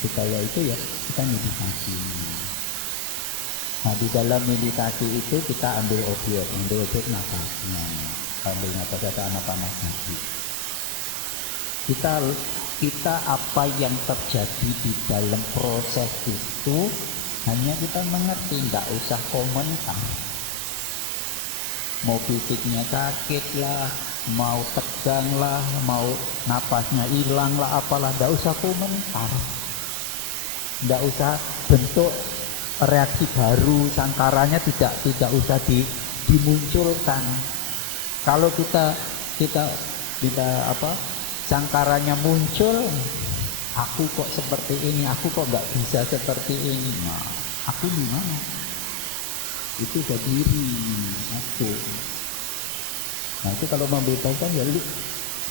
supaya itu ya kita meditasi. Nah, di dalam meditasi itu kita ambil objek nafas. Ambil nafas ada anak-anak lagi. Kita apa yang terjadi di dalam proses itu hanya kita mengerti, nggak usah komentar. Mau fisiknya sakit lah, mau tegang lah, mau napasnya hilang lah, apalah, nggak usah komentar, nggak usah bentuk reaksi baru, sangkaranya tidak usah dimunculkan. Kalau kita sangkaranya muncul, aku kok seperti ini, aku kok nggak bisa seperti ini. Nah, aku di mana? Itu udah diri aku. Nah, itu kalau membebaskan ya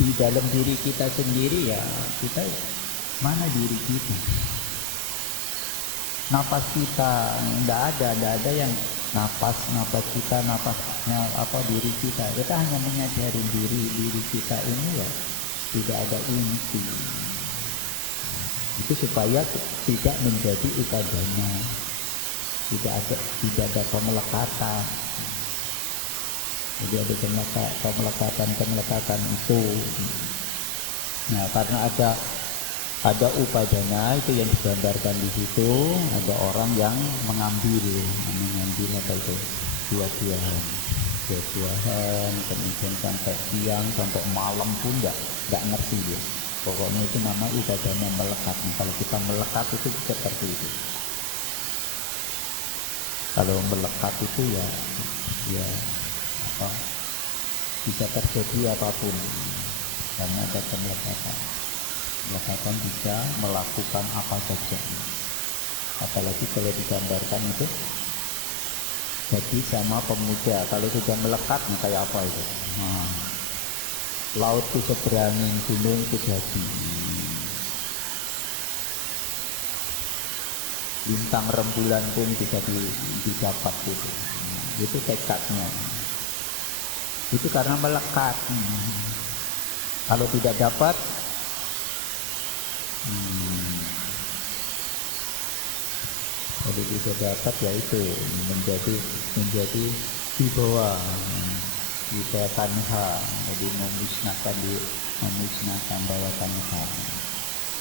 di dalam diri kita sendiri, ya kita mana diri kita. Napas kita nggak ada yang napas kita, napasnya diri kita. Kita hanya menyadari diri kita ini ya tidak ada inti. Itu supaya tidak menjadi upadana, tidak ada pemelekatan. Jadi ada pemelekatan itu. Nah, karena ada upadana itu yang digambarkan di situ, ada orang yang mengambil apa itu, buah-buahan, kemudian sampai siang, sampai malam pun nggak ngerti dia. Pokoknya itu nama upadana melekat. Kalau kita melekat itu seperti itu. Kalau melekat itu ya bisa terjadi apapun karena ada pemelekatan. Melekatan bisa melakukan apa saja. Apalagi kalau digambarkan itu jadi sama pemuda. Kalau sudah melekat kayak apa itu? Nah, laut itu seberangin, gunung itu jadi. Bintang rembulan pun bisa didapat gitu. Itu tekadnya. Itu karena melekat. Kalau tidak dapat, kalau tidak dapat ya itu menjadi di bawah, bisa tanha, jadi memusnahkan bawah tanha.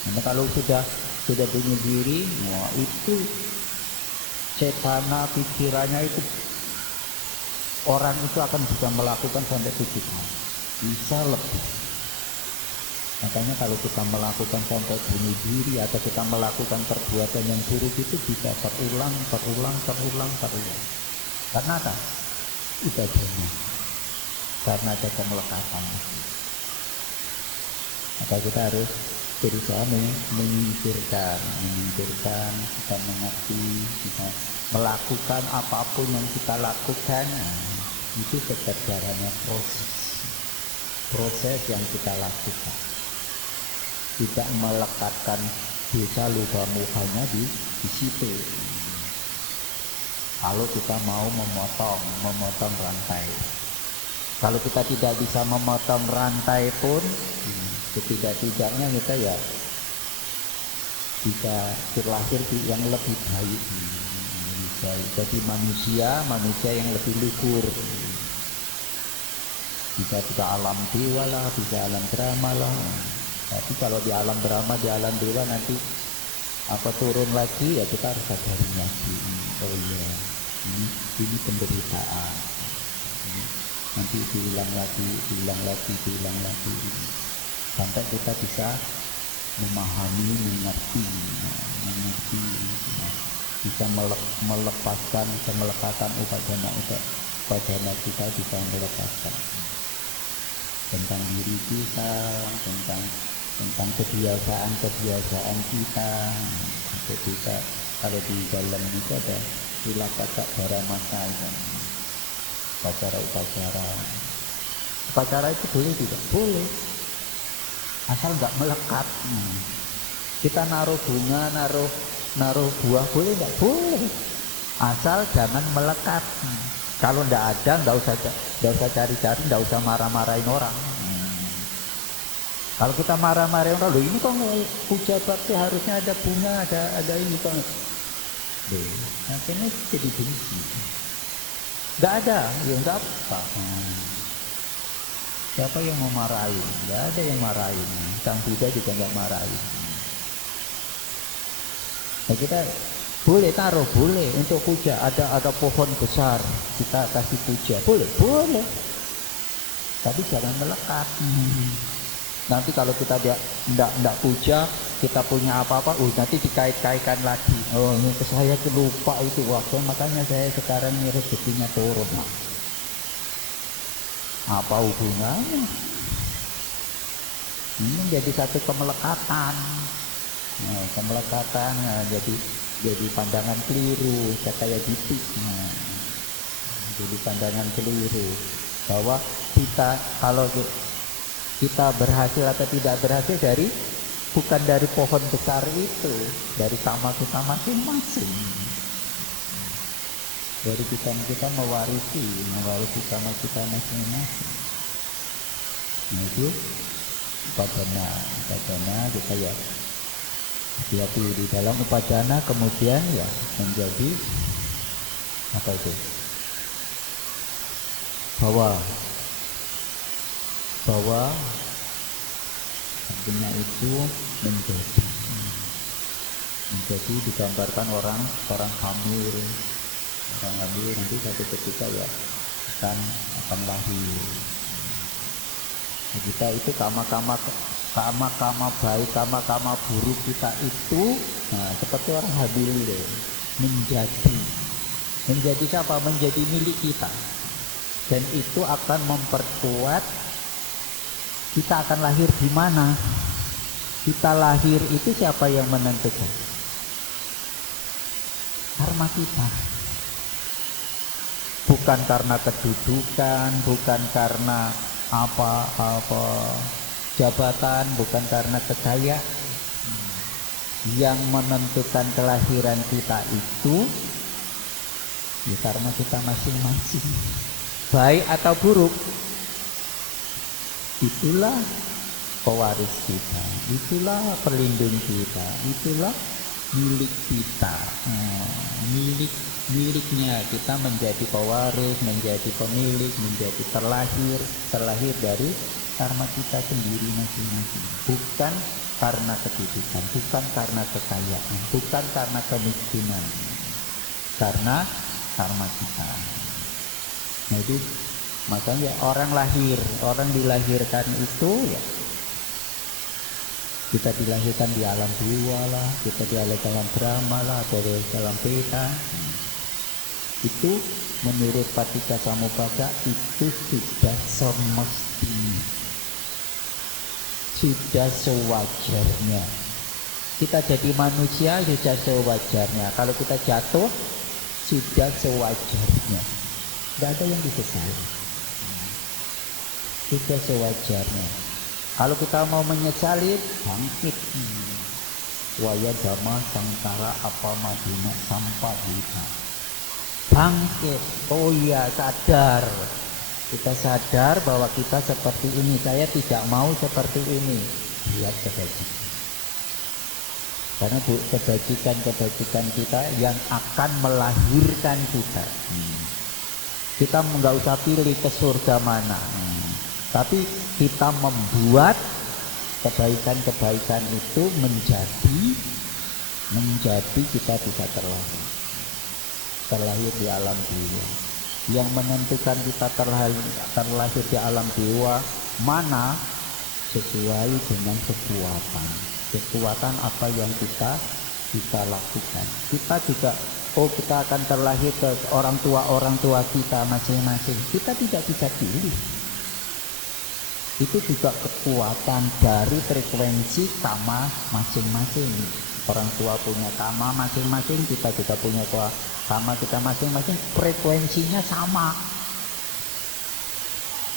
Karena kalau sudah punya diri, wah itu cetana pikirannya itu orang itu akan bisa melakukan sampai 7 tahun, bisa lebih. Makanya kalau kita melakukan sampai bunuh diri atau kita melakukan perbuatan yang buruk itu bisa terulang. Karena apa? Ibadahnya. Karena ada pemelekatan. Maka kita harus berusaha menyingkirkan, kita mengerti, kita melakukan apapun yang kita lakukan. Itu sederhananya proses yang kita lakukan. Tidak melekatkan dosa lupa mukanya di situ. Kalau kita mau memotong rantai. Kalau kita tidak bisa memotong rantai pun, setidak-tidaknya kita ya bisa terlahir yang lebih baik. Jadi manusia yang lebih luhur. Bisa alam dewa lah, bisa alam Brahma lah. Tapi kalau di alam Brahma, di alam dewa nanti turun lagi ya kita harus sadari lagi. Oh iya, ini penderitaan. Nanti diulang lagi. Sampai kita bisa memahami, mengerti, bisa melepaskan kemelekatan upadana kita, bisa melepaskan tentang diri kita, tentang kebiasaan kita. Kita kalau di dalam itu ada silapata baramasa, upacara itu boleh tidak? Boleh, asal nggak melekat. Kita naruh bunga, naruh buah boleh nggak? Boleh, asal jangan melekat. Kalau nggak ada, nggak usah cari-cari, nggak usah marah-marahin orang. Kalau kita marah-marahin orang, loh ini kok puja bakti harusnya ada bunga, ada ini kok. Akhirnya jadi benci. Nggak ada, ya nggak apa. Siapa yang mau marahin? Nggak ada yang marahin. Sang Buddha juga nggak marahin. Nah, kita boleh taruh, boleh untuk puja. Ada pohon besar, kita kasih puja, boleh. Tapi jangan melekat. Nanti kalau kita tidak puja, kita punya apa-apa, nanti dikait-kaitkan lagi. Oh, ini saya lupa itu waktu, makanya saya sekarang ini rezekinya turun. Apa hubungannya? Ini menjadi satu kemelekatan. Nah, kemelekatan jadi pandangan keliru, kayak gitu. Jadi pandangan keliru bahwa kita kalau kita berhasil atau tidak berhasil bukan dari pohon besar itu, dari sama kita masing-masing. Dari kita mewarisi sama kita masing-masing. Nah, itu upadana kita ya hati-hati di dalam upadana, kemudian ya menjadi apa itu, bahwa artinya itu menjadi digambarkan orang hamil nanti satu ketika ya akan lahir. Nah, kita itu kama baik, kama buruk kita itu seperti orang hamil menjadi siapa? Menjadi milik kita, dan itu akan memperkuat kita akan lahir di mana. Kita lahir itu siapa yang menentukan? Karma kita. Bukan karena kedudukan, bukan karena apa jabatan, bukan karena kekayaan. Yang menentukan kelahiran kita itu ya karma kita masing-masing, baik atau buruk. Itulah pewaris kita, itulah pelindung kita, itulah milik kita. Miliknya kita menjadi pewaris, menjadi pemilik, menjadi terlahir dari karma kita sendiri masing-masing. Bukan karena kedudukan, bukan karena kekayaan, bukan karena kemiskinan, karena karma kita. Nah, itu makanya orang dilahirkan itu ya, kita dilahirkan di alam jiwa lah, kita dilahirkan dalam drama lah, atau dalam peta. Itu menurut Paticca Samuppada itu sudah semestinya, sudah sewajarnya. Kita jadi manusia sudah sewajarnya. Kalau kita jatuh sudah sewajarnya. Tidak ada yang disesali. Sudah sewajarnya. Kalau kita mau menyesali, bangkit. Waya dhamma sangkara apa madina sampadina. Bangkit. Oh iya, sadar. Kita sadar bahwa kita seperti ini. Saya tidak mau seperti ini. Lihat kebajikan. Karena kebajikan kita yang akan melahirkan kita. Kita nggak usah pilih ke surga mana. Tapi kita membuat kebaikan-kebaikan itu menjadi kita bisa terlahir di alam jiwa. Yang menentukan kita terlahir di alam jiwa mana sesuai dengan kekuatan apa yang kita lakukan. Kita juga kita akan terlahir ke orang tua kita masing-masing. Kita tidak bisa pilih. Itu juga kekuatan dari frekuensi kama masing-masing. Orang tua punya kama masing-masing, kita juga punya kama kita masing-masing, frekuensinya sama.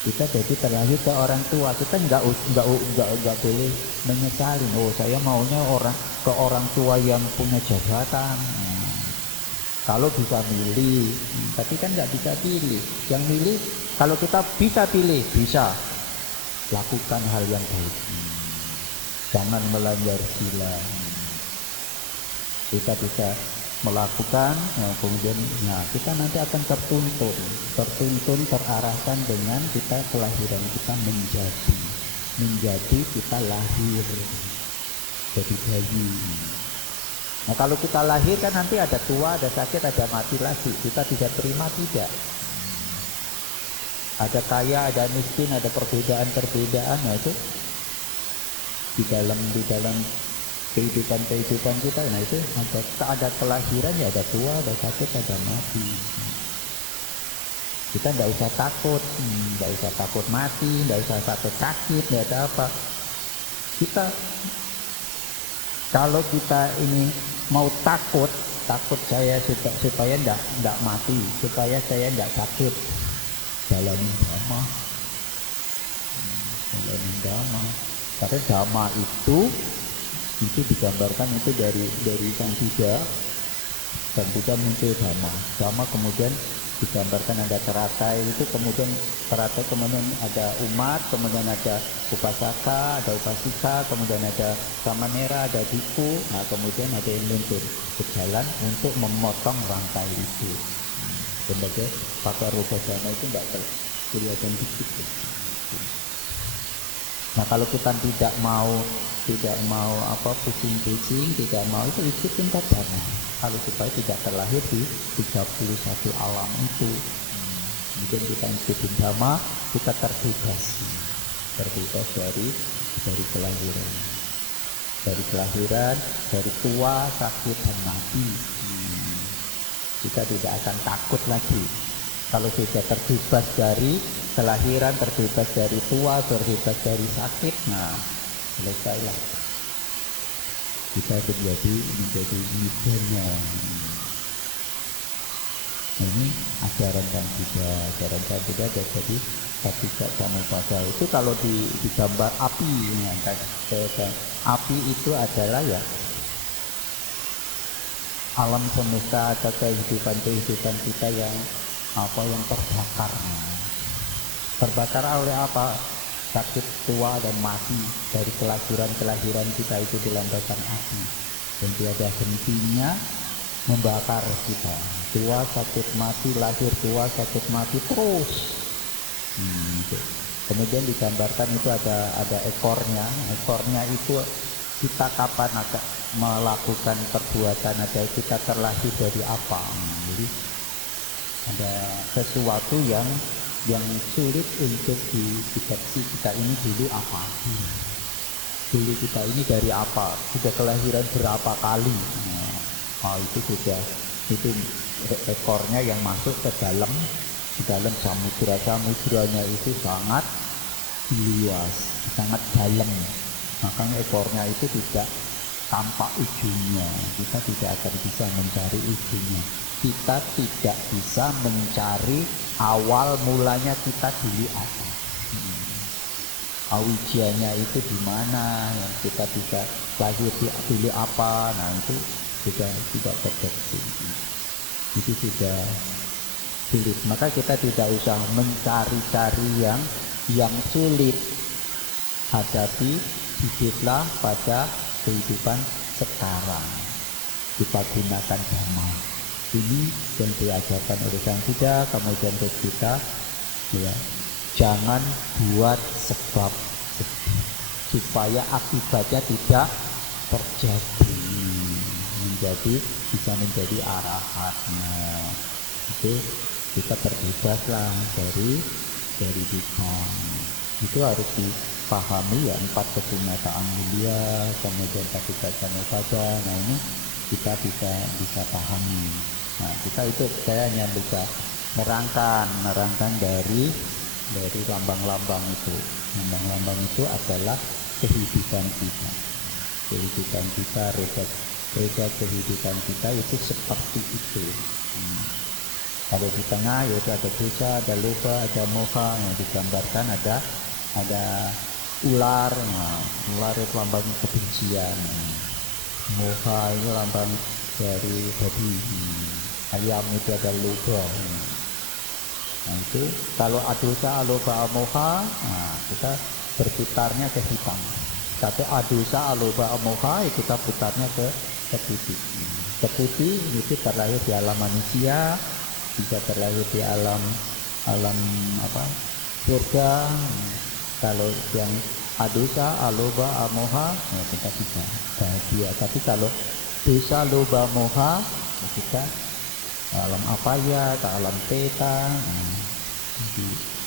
Kita jadi terlahir ke orang tua, kita nggak boleh menyesali. Oh, saya maunya ke orang tua yang punya jabatan. Kalau bisa milih, tapi kan nggak bisa pilih. Yang milih, kalau kita bisa pilih, bisa lakukan hal yang baik. Jangan melanggar sila. Kita bisa melakukan, kemudian kita nanti akan tertuntun terarahkan dengan kita kelahiran kita menjadi kita lahir jadi bayi. Nah kalau kita lahir kan nanti ada tua, ada sakit, ada mati lagi. Kita tidak terima, tidak. Ada kaya, ada miskin, ada perbedaan-perbedaan. Nah itu di dalam kehidupan kita. Nah itu ada kelahiran, ya ada tua, ada sakit, ada mati. Kita tidak usah takut mati, tidak usah takut sakit, tidak ada apa. Kalau kita ini mau takut saya supaya tidak mati, supaya saya tidak sakit, jalani dhamma. Karena dhamma itu digambarkan itu dari Sang Buddha muncul dhamma kemudian digambarkan ada teratai, itu kemudian teratai, kemudian ada umat, kemudian ada upasaka, ada upasika, kemudian ada samanera, ada biku, nah kemudian ada yang muncul berjalan untuk memotong rantai itu. Sebagai pakar rupasana itu tidak kelihatan dikit. Nah kalau kita tidak mau pusing-pusing, tidak mau, itu ikutin dhamma. Kalau supaya tidak terlahir di 31 alam itu. Kemudian kita ikutin dhamma, kita terbebas dari kelahiran. Dari tua, sakit, dan mati. Kita tidak akan takut lagi. Kalau sudah terbebas dari kelahiran, terbebas dari tua, terbebas dari sakit, nah selesailah. Kita menjadi midanya. Nah, ini ajaran Sang Buddha jadi Paticca Samuppada itu kalau digambar api, api itu adalah ya alam semesta atau kehidupan kita yang terbakar oleh apa? Sakit, tua, dan mati. Dari kelahiran kita itu dilambangkan api, dan tiada hentinya membakar kita. Tua, sakit, mati, lahir, tua, sakit, mati terus. Kemudian digambarkan itu ada ekornya. Ekornya itu kita kapan melakukan perbuatan, ada kita terlahir dari apa. Jadi ada sesuatu yang sulit untuk dideteksi. Kita ini dulu apa? Dulu kita ini dari apa? Sudah kelahiran berapa kali? Itu sudah, itu ekornya yang masuk ke dalam samudra. Samudranya itu sangat luas, sangat dalam. Makanya ekornya itu tidak tampak ujungnya. Kita tidak akan bisa mencari ujungnya. Kita tidak bisa mencari awal mulanya kita dulu apa. Awijanya itu di mana? Yang kita bisa lahir dulu apa? Nah itu sudah tidak terdeteksi. Itu sudah sulit. Maka kita tidak usah mencari-cari yang sulit. Hadapi, hiduplah pada kehidupan sekarang. Kita gunakan dhamma ini yang diajarkan oleh Sang Buddha. Kemudian kita jangan buat sebab supaya akibatnya tidak terjadi, bisa menjadi arahatnya. Itu kita terbebaslah dari duka. Itu harus dipahami ya, 4 kesunyataan mulia, kemudian Paticca Samuppada. Nah ini kita bisa pahami. Nah kita itu saya hanya bisa nerangkan dari lambang-lambang itu. Lambang-lambang itu adalah kehidupan kita. Kehidupan kita, reda kehidupan kita itu seperti itu. Kalau di tengah yaitu ada dosa, ada loba, ada moha, yang digambarkan ada ular. Nah, ular itu lambang kebencian. Moha itu lambang dari babi. Ayam itu ada loba. Nah itu kalau adosa, aloba, amoha, nah kita berputarnya ke hitam. Tapi adosa, aloba, amoha, kita putarnya ke putih. Keputih itu terlahir di alam manusia, bisa terlahir di alam alam apa surga. Kalau yang adosa, aloba, amoha, ya kita bisa bahagia. Tapi kalau dosa, loba, moha, ya kita ke alam apaya, ke alam peta.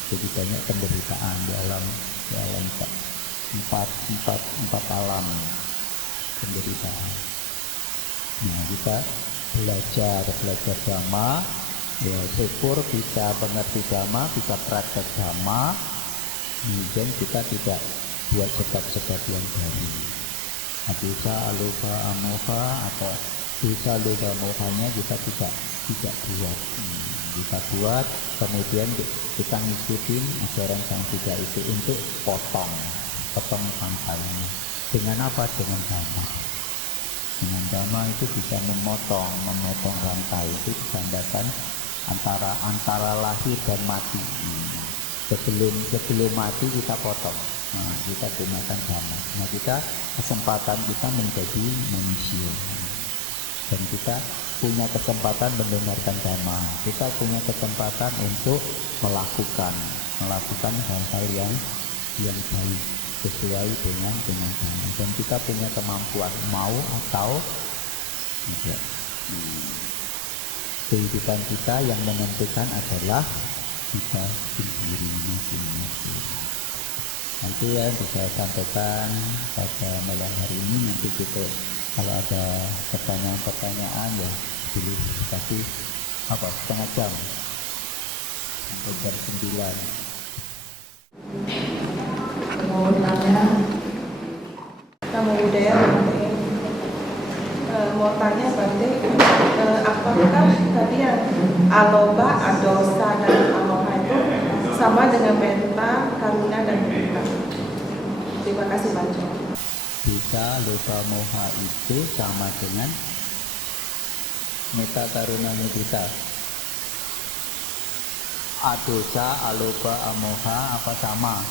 Jadi banyak penderitaan di alam empat alam penderitaan. Nah, kita belajar dhamma, ya syukur bisa mengerti dhamma, bisa praktek dhamma, kemudian kita tidak buat sebab-sebab yang baru. Dosa, aloba, amoha atau dosa, loba, mohanya kita tidak buat. Kita buat, kemudian kita ngikutin ajaran Sang Buddha itu untuk potong rantainya. Dengan apa? Dengan dhamma. Dengan dhamma itu bisa memotong rantai. Itu ditandakan antara lahir dan mati. Sebelum mati kita potong. Nah, kita gunakan dhamma. Nah, kesempatan kita menjadi manusia. Dan kita punya kesempatan mendengarkan dhamma. Kita punya kesempatan untuk melakukan hal-hal yang baik sesuai dengan dhamma. Dan kita punya kemampuan mau atau tidak. Kehidupan kita yang menentukan adalah kita sendiri masing-masing. Nah, itu yang bisa saya sampaikan pada malam hari ini. Nanti kita kalau ada pertanyaan ya boleh kasih setengah jam sampai jam 9. Mau tanya? Namo Buddhaya, Bante. Mau tanya Bante, apakah tadi yang aloba, adosa, dan amoha itu sama dengan metta, karuna, dan mudita? Terima kasih Bante. Dosa, loba, moha itu sama dengan metta, karuna, mudita. Adosa, aloba, amoha apa sama?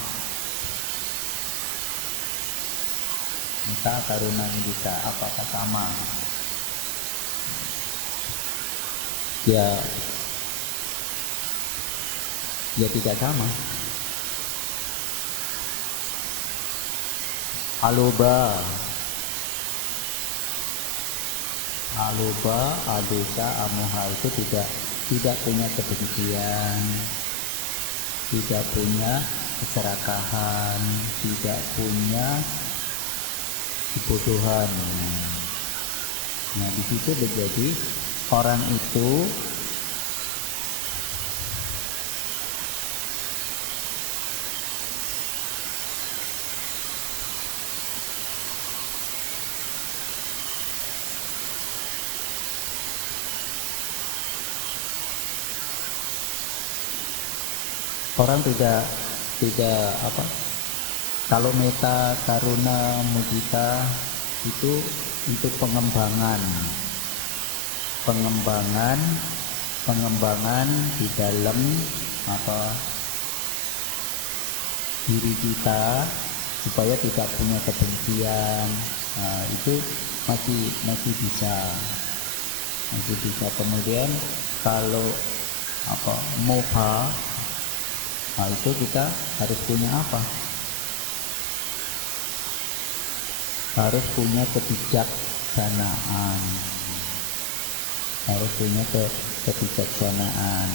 Metta, karuna, mudita apakah sama? Ya tidak sama. Aloba, adosa, amoha itu tidak punya kebencian, tidak punya keserakahan, tidak punya kebodohan. Nah, di situ menjadi orang itu tidak kalau metta, karuna, mudita itu untuk pengembangan di dalam diri kita supaya tidak punya kebencian. Nah, itu masih bisa. Kemudian kalau moha, nah itu kita harus punya apa? Harus punya kebijaksanaan.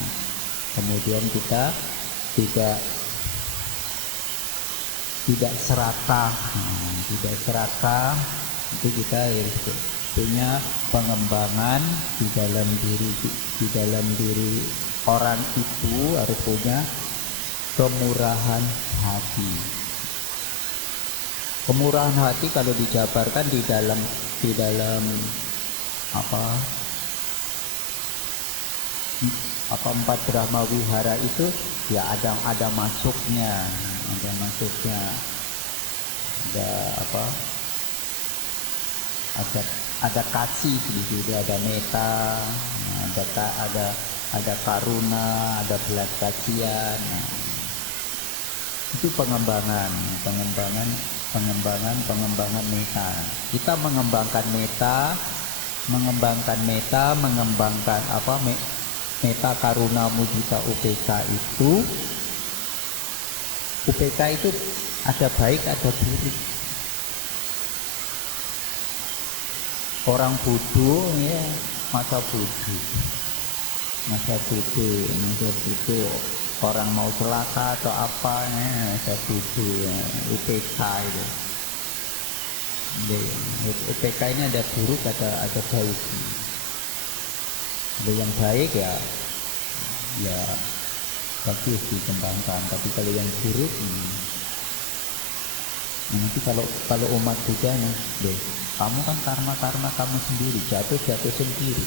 Kemudian kita tidak serakah. Tidak serakah itu kita harus punya pengembangan di dalam diri orang itu harus punya kemurahan hati. Kemurahan hati kalau dijabarkan di dalam empat Brahma Wihara itu ya ada masuknya, ada kasih di situ, ada metta, ada karuna, ada belas kasihan. Nah, itu pengembangan metta. Kita mengembangkan metta mengembangkan meta, mengembangkan meta karuna mudita UPK itu, UPK itu ada baik ada buruk. Orang bodoh ya masa bodoh, orang mau celaka atau apa ya masa bodoh ya. UPK itu. UPK ini ada buruk ada baik. Ada yang baik ya bagus dikembangkan, tapi kalau yang buruk nanti kalau umat Buddha nih, kamu kan karma kamu sendiri, jatuh sendiri.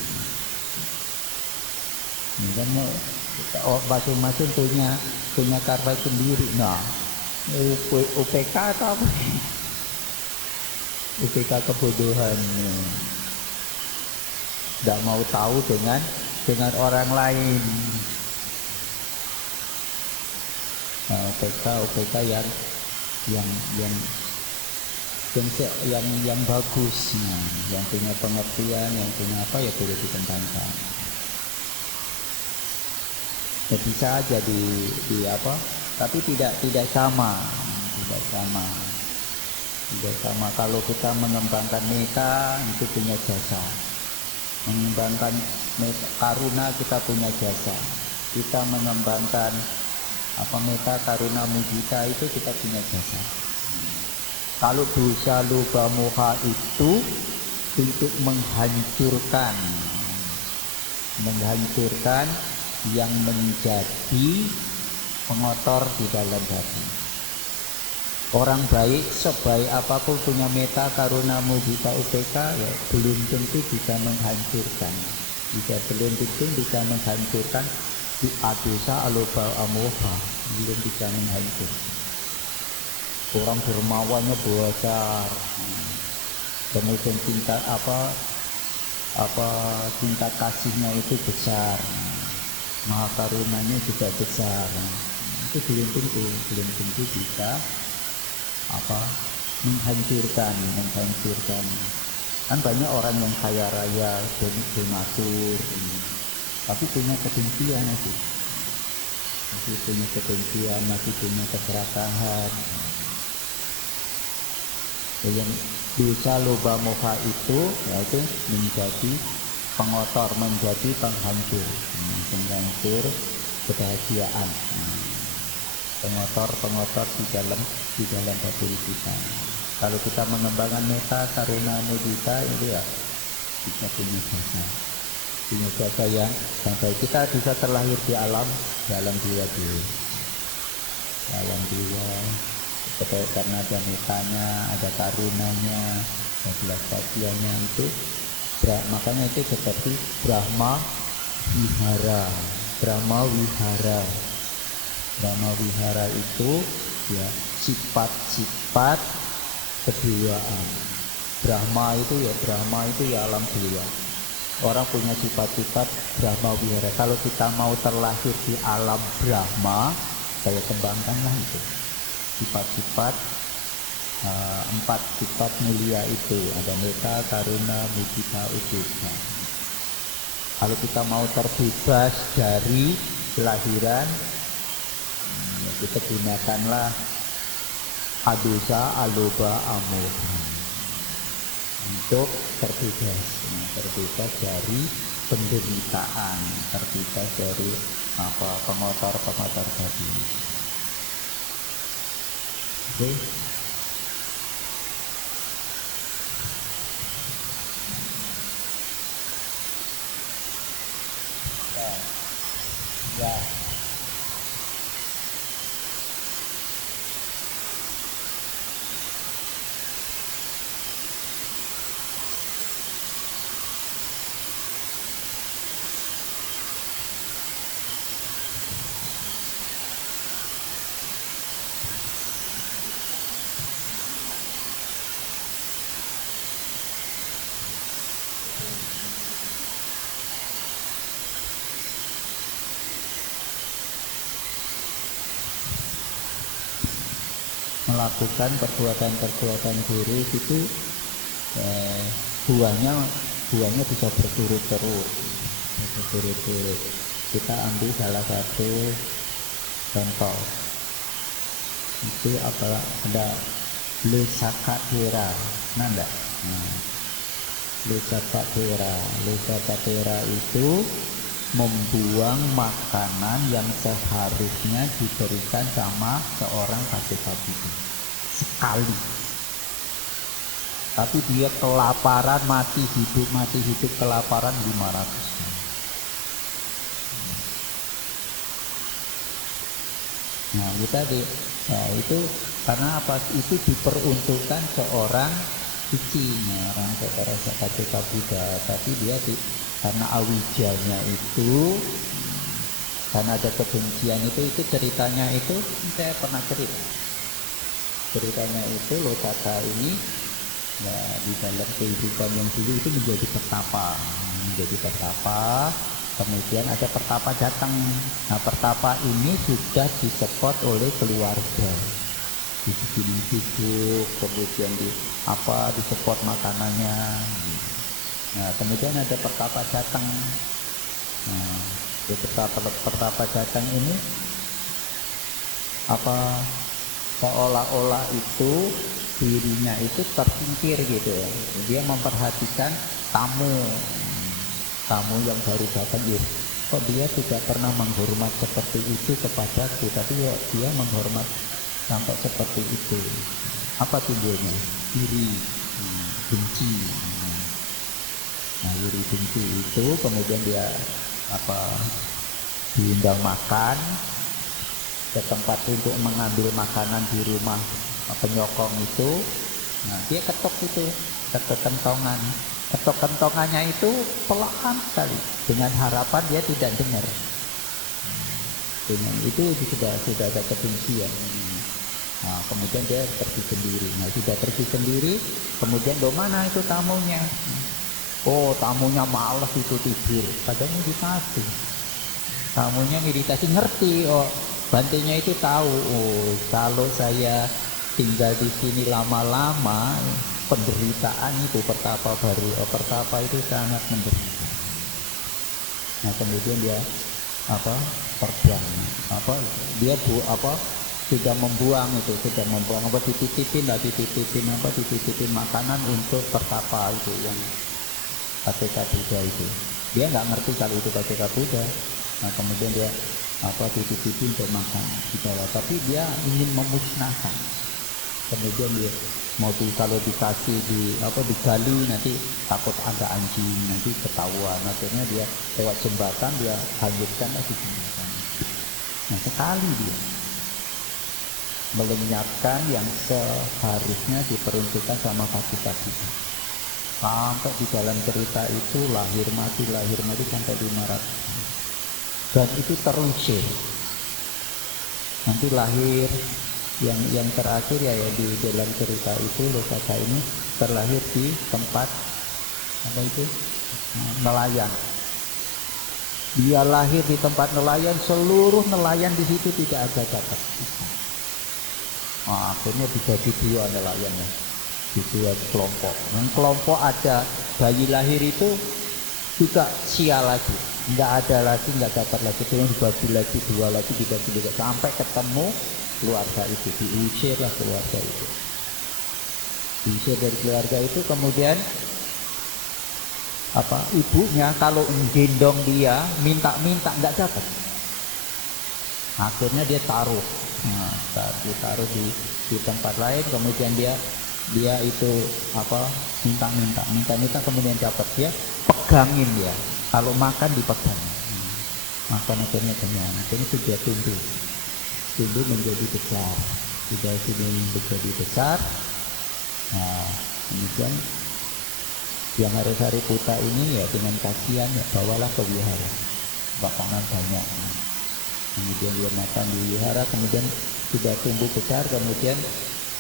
Ini kan masing-masing punya karma sendiri. Nah, UPK atau apa? UPK kebodohan. Tidak mau tahu dengan orang lain. Nah, UPK yang bagus, yang punya pengertian, yang punya apa ya boleh dikembangkan. Ya, bisa aja di apa, tapi tidak sama. Kalau kita mengembangkan meta itu punya jasa, mengembangkan karuna kita punya jasa, kita mengembangkan meta karuna mudita itu kita punya jasa. Kalau dosa loba moha itu untuk menghancurkan yang menjadi pengotor di dalam hati. Orang baik sebaik apapun punya meta karuna mudita UPK ya belum tentu bisa menghancurkan. Belum tentu bisa menghancurkan di adosa aloba amoha, belum bisa menghancurkan. Orang dermawannya besar, kemudian tingkat tingkat kasihnya itu besar, maha karunanya juga besar. Itu belum tentu bisa menghancurkan. Kan banyak orang yang kaya raya, donatur, tapi punya kebencian masih punya keserakahan. Yang dosa loba moha itu yaitu menjadi pengotor, menjadi penghancur kebahagiaan, pengotor di dalam hati kita. Kalau kita mengembangkan meta karuna mudita itu ya kita punya jasa yang sampai kita bisa terlahir di alam jiwa karena ada metanya, ada karunanya, ada belas kasihannya itu. Makanya itu seperti Brahma wihara itu ya sifat kedewaan. Brahma itu ya alam dewa. Orang punya sifat-sifat Brahma wihara. Kalau kita mau terlahir di alam Brahma, saya kembangkanlah itu sifat-sifat 4 sifat mulia itu. Ada meta, karuna, mudita, UPK. Kalau kita mau terbebas dari kelahiran, kita gunakanlah adosa aloba amoha untuk terbebas dari penderitaan, terbebas dari pengotor tadi. Oke. Ya. Melakukan perbuatan buruk itu buahnya buangnya bisa berturut-turut. Kita ambil salah satu contoh. Itu apa? Ada Lusakatera, nanda. Lusakatera itu membuang makanan yang seharusnya diberikan sama seorang KTK itu sekali. Tapi dia kelaparan, mati hidup kelaparan 500. Nah, itu karena apa? Itu diperuntukkan seorang suci, orang saudara KTK Buddha. Tapi dia karena awijanya itu, karena ada kebencian itu ceritanya itu saya pernah cerita. Ceritanya itu Losaka ini ya di dalam kehidupan yang dulu itu menjadi petapa. Kemudian ada pertapa datang. Nah, pertapa ini sudah disupport oleh keluarga. Dibikinin hidup, kemudian disupport makanannya. Nah, kemudian ada pertapa datang. Nah, pertapa datang ini seolah-olah itu dirinya itu tersingkir gitu ya. Dia memperhatikan tamu yang baru datang, kok dia tidak pernah menghormat seperti itu kepadaku, tapi dia menghormat sampai seperti itu. Apa timbulnya? Iri, benci. Nah, iri benci itu kemudian dia diundang makan ke tempat untuk mengambil makanan di rumah penyokong itu. Nah, dia ketok kentongan. Ketok kentongannya itu pelan sekali, dengan harapan dia tidak dengar. Dengan itu sudah ada kebencian. Nah, kemudian dia pergi sendiri. Nah, sudah pergi sendiri, kemudian mana itu tamunya? Oh, tamunya malas itu tidur, padahal meditasi. Tamunya meditasi, ngerti. Oh, bantenya itu tahu. Oh, kalau saya tinggal di sini lama-lama, penderitaan itu pertapa itu sangat menderita. Nah, kemudian dia terbang. Dia sudah membuang dititipin makanan untuk pertapa itu yang KTK Buddha itu. Dia nggak ngerti kalau itu KTK Buddha. Nah, kemudian dia dititipin untuk makan di bawah, tapi dia ingin memusnahkan. Kemudian dia mau kalau dikasih digali nanti takut ada anjing, nanti ketahuan. Akhirnya dia lewat jembatan, dia hanyutkan di jembatan. Nah, sekali dia melenyapkan yang seharusnya diperuntukkan sama KTK kita. Sampai di dalam cerita itu lahir mati sampai 500. Dan itu terusir. Nanti lahir yang terakhir ya di dalam cerita itu Losaka ini terlahir di tempat nelayan. Dia lahir di tempat nelayan, seluruh nelayan di situ tidak ada cacat. Nah, akhirnya dibagi dua nelayannya, di dua kelompok. Yang kelompok ada bayi lahir itu juga sial lagi, nggak dapat lagi, terus dibagi lagi dua lagi, dibagi juga sampai ketemu keluarga itu, diusirlah keluarga itu. Diusir dari keluarga itu, kemudian ibunya kalau gendong dia minta nggak dapat. Akhirnya dia taruh di tempat lain, kemudian dia itu minta kemudian dapat, dia pegangin dia, kalau makan dipegangin. Makan akhirnya kenyang, akhirnya sudah tumbuh menjadi besar, Nah, kemudian yang Sariputta ini ya dengan kasihan ya bawalah ke wihara, makanan banyak. Kemudian dia makan di wihara, kemudian sudah tumbuh besar, kemudian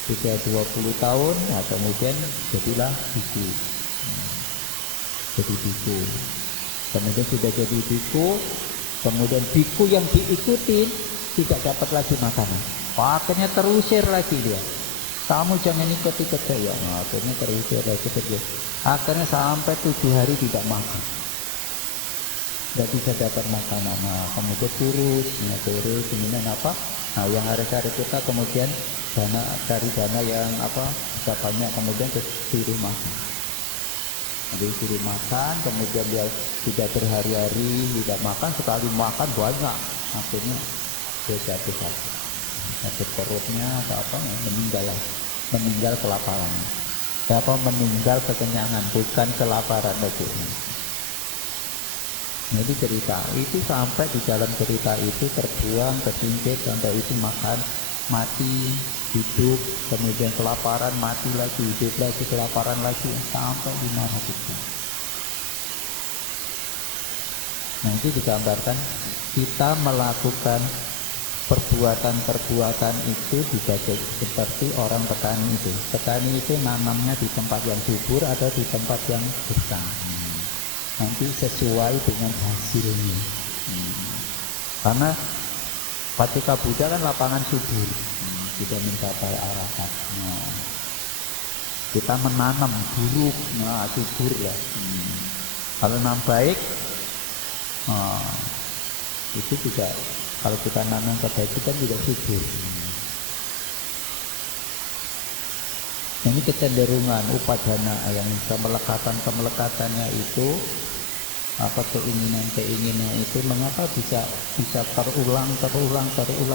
sudah 20 tahun, nah kemudian jadilah biku. Kemudian sudah jadi biku, kemudian biku yang diikuti tidak dapat lagi makanan. Akhirnya terusir lagi dia. kamu jangan ikut-ikut saya. Nah, akhirnya terusir lagi terus. Akhirnya sampai 7 hari tidak makan, tidak bisa dapat makanan. Nah, kemudian turus, kemudian apa? Nah, yang hari-hari kita kemudian cari dana yang apa? Bisa banyak, kemudian suruh makan. Jadi suruh makan, kemudian dia tidak berhari-hari tidak makan, sekali makan banyak. Akhirnya dia jatuh sakit perutnya atau apa, meninggal kelaparan. Meninggal kekenyangan, bukan kelaparan lagi. Nah, itu cerita itu sampai di dalam cerita itu terbuang, tersingkir, sampai itu makan, mati, hidup, kemudian kelaparan, mati lagi, hidup lagi, kelaparan lagi, sampai di mana itu. Nah, itu digambarkan kita melakukan perbuatan-perbuatan itu dibagai seperti orang petani itu. Petani itu nanamnya di tempat yang subur atau di tempat yang gersang. Nanti sesuai dengan hasilnya. Karena Patika Buddha kan lapangan subur, sudah mencapai arahat. Nah, kita menanam buruk, nah subur lah. Kalau nanam baik, itu juga. Kalau kita nanam kebaikan juga subur. Ini kecenderungan upadana yang kemelekatannya itu apa keinginan itu mengapa bisa terulang bisa terulang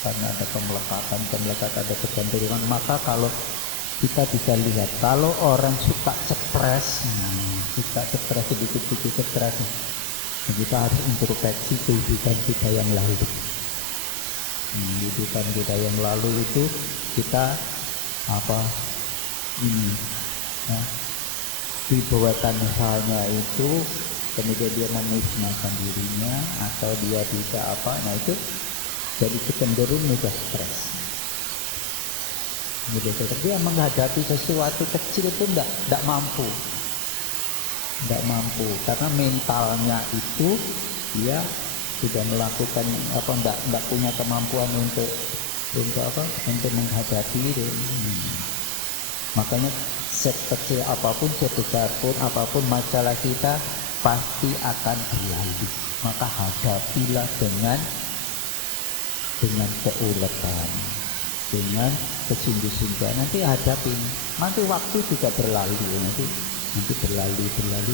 karena ada kemelekatan ada kecenderungan. Maka kalau kita bisa lihat kalau orang suka stres sedikit stres, kita harus introspeksi kehidupan kita yang lalu. Kehidupan kita yang lalu itu kita dibuatkan misalnya itu, kemudian dia memusnahkan dirinya atau dia bisa nah itu jadi kecenderung mudah stres. Dia menghadapi sesuatu kecil itu tidak mampu karena mentalnya itu dia sudah melakukan tidak punya kemampuan untuk menghadapi itu. Makanya sekecil apapun, sebesar pun apapun masalah kita pasti akan berlalu. Maka hadapilah dengan keuletan, dengan kesungguh-sungguhan. Nanti hadapin, nanti waktu juga berlalu, nanti berlalu,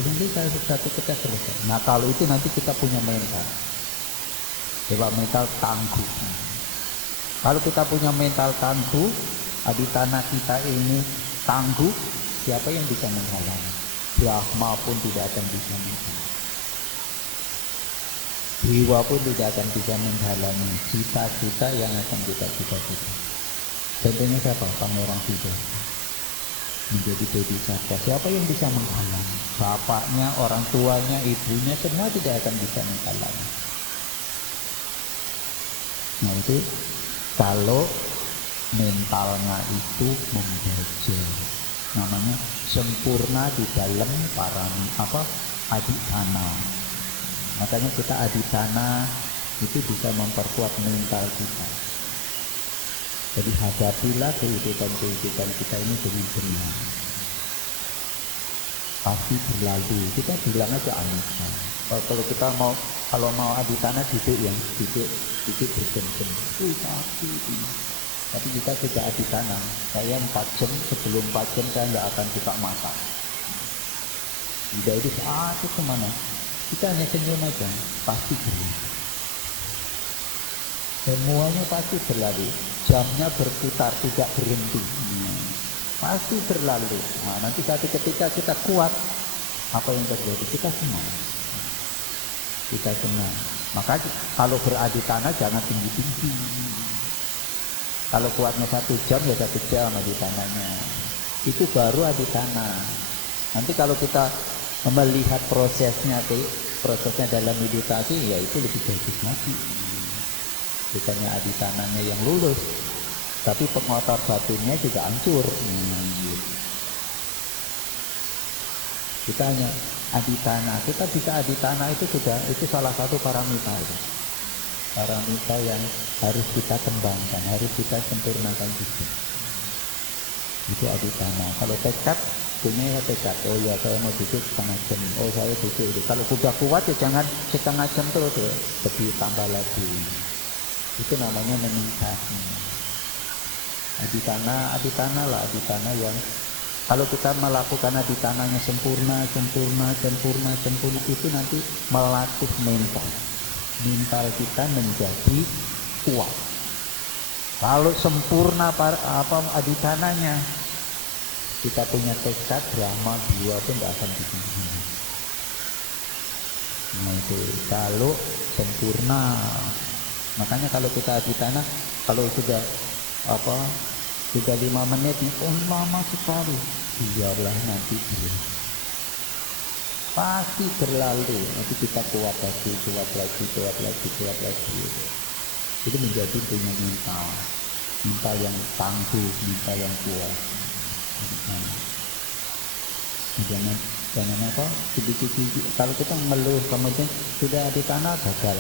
nanti satu kita selesai. Nah, kalau itu nanti kita punya mental, mental tangguh. Kalau kita punya mental tangguh, aditana kita ini tangguh, siapa yang bisa menghalangi? Brahma pun tidak akan bisa menghalangi. Dewa pun tidak akan bisa menghalangi cita-cita yang akan kita cita-cita. Contohnya siapa? Pangeran Siddhartha menjadi bodhisattva. Siapa yang bisa menghalangi? Bapaknya, orang tuanya, ibunya, semua tidak akan bisa menghalangi. Nah, itu kalau mentalnya itu membaca, namanya sempurna di dalam aditana. Makanya kita aditana itu bisa memperkuat mental kita. Jadi hadapilah kehidupan kita ini dengan benar. Pasti berlalu. Kita bilang aja anicca. Kalau kita mau aditana duduk berjam-jam. Tapi kita tidak aditana. Saya 4 jam, sebelum 4 jam saya nggak akan buka mata. Tidak itu itu kemana? Kita hanya senyum aja, pasti berlalu. Semuanya pasti berlalu. Jamnya berputar, tidak berhenti. Pasti berlalu. Nah, nanti satu ketika kita kuat, apa yang terjadi? Kita senang. Maka kalau beraditana jangan tinggi-tinggi. Kalau kuatnya 1 jam ya 1 jam aditananya. Itu baru aditana. Nanti kalau kita melihat prosesnya dalam meditasi, ya itu lebih bagus lagi. Bukannya aditananya yang lulus, tapi pengotor batinnya juga hancur. Kita hanya aditana. Kita bisa aditana itu salah satu paramita itu. paramita yang harus kita kembangkan, harus kita sempurnakan juga. Itu adipana. Kalau tekad, punya ya tekad. Oh ya, saya mau duduk setengah jam. Oh saya duduk itu. Kalau sudah kuat ya jangan setengah jam terus ya. Lebih tambah lagi. Itu namanya meningkat. Adipana lah, adipana yang kalau kita melakukan adipananya sempurna, itu nanti melatih mental. Mental kita menjadi kuat. Kalau sempurna adipananya, kita punya tekad drama 2 itu tidak akan bikin. Nah itu kalau sempurna. Makanya kalau kita adipana, kalau sudah 5 menit nih, oh lama sekali, biarlah nanti berlalu. Pasti berlalu, nanti kita kuat lagi. Itu menjadi punya mental yang tangguh, mental yang kuat. Jangan kalau kita ngeluh kemudian sudah adipana gagal,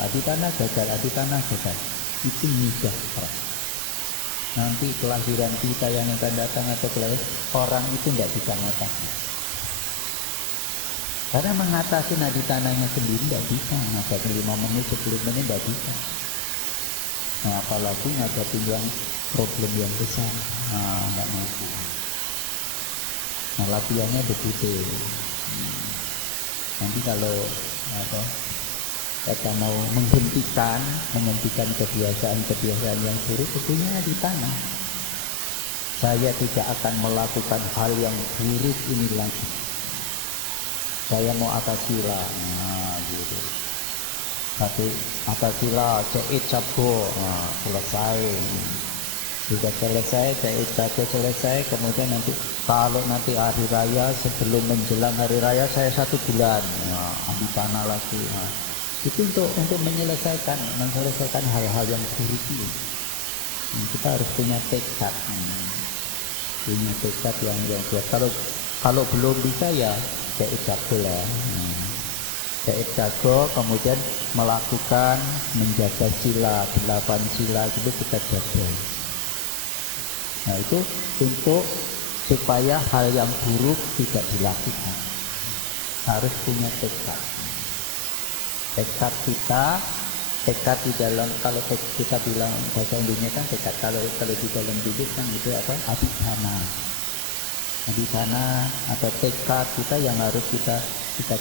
itu mudah keras. Nanti kelahiran kita yang akan datang atau orang itu tidak bisa mengatasi. Karena mengatasi adipananya sendiri tidak bisa, mengatasi 5 menit, 10 menit tidak bisa. Nah apalagi ngadepin yang problem yang besar, nggak mampu. Nah latihannya begitu. Nanti kalau kita mau menghentikan kebiasaan yang buruk, tentunya di tanah. Saya tidak akan melakukan hal yang buruk ini lagi. Saya mau akasila, gitu. Tapi akasila, ceit sabgo, selesai. Sudah selesai, ceit sabgo selesai. Kemudian nanti kalau nanti hari raya, sebelum menjelang hari raya saya 1 bulan, adipana lagi. Itu untuk menyelesaikan hal-hal yang buruk ini. Kita harus punya tekad, yang kuat. Kalau belum bisa ya cek jago lah. Cek jago, kemudian melakukan menjaga sila 8 sila itu kita jaga. Nah itu untuk supaya hal yang buruk tidak dilakukan. Harus punya tekad. Tekad di dalam, kalau kita bilang bahasa Indonesia kan tekad, kalau di dalam bibit kan itu adipana atau tekad kita yang harus kita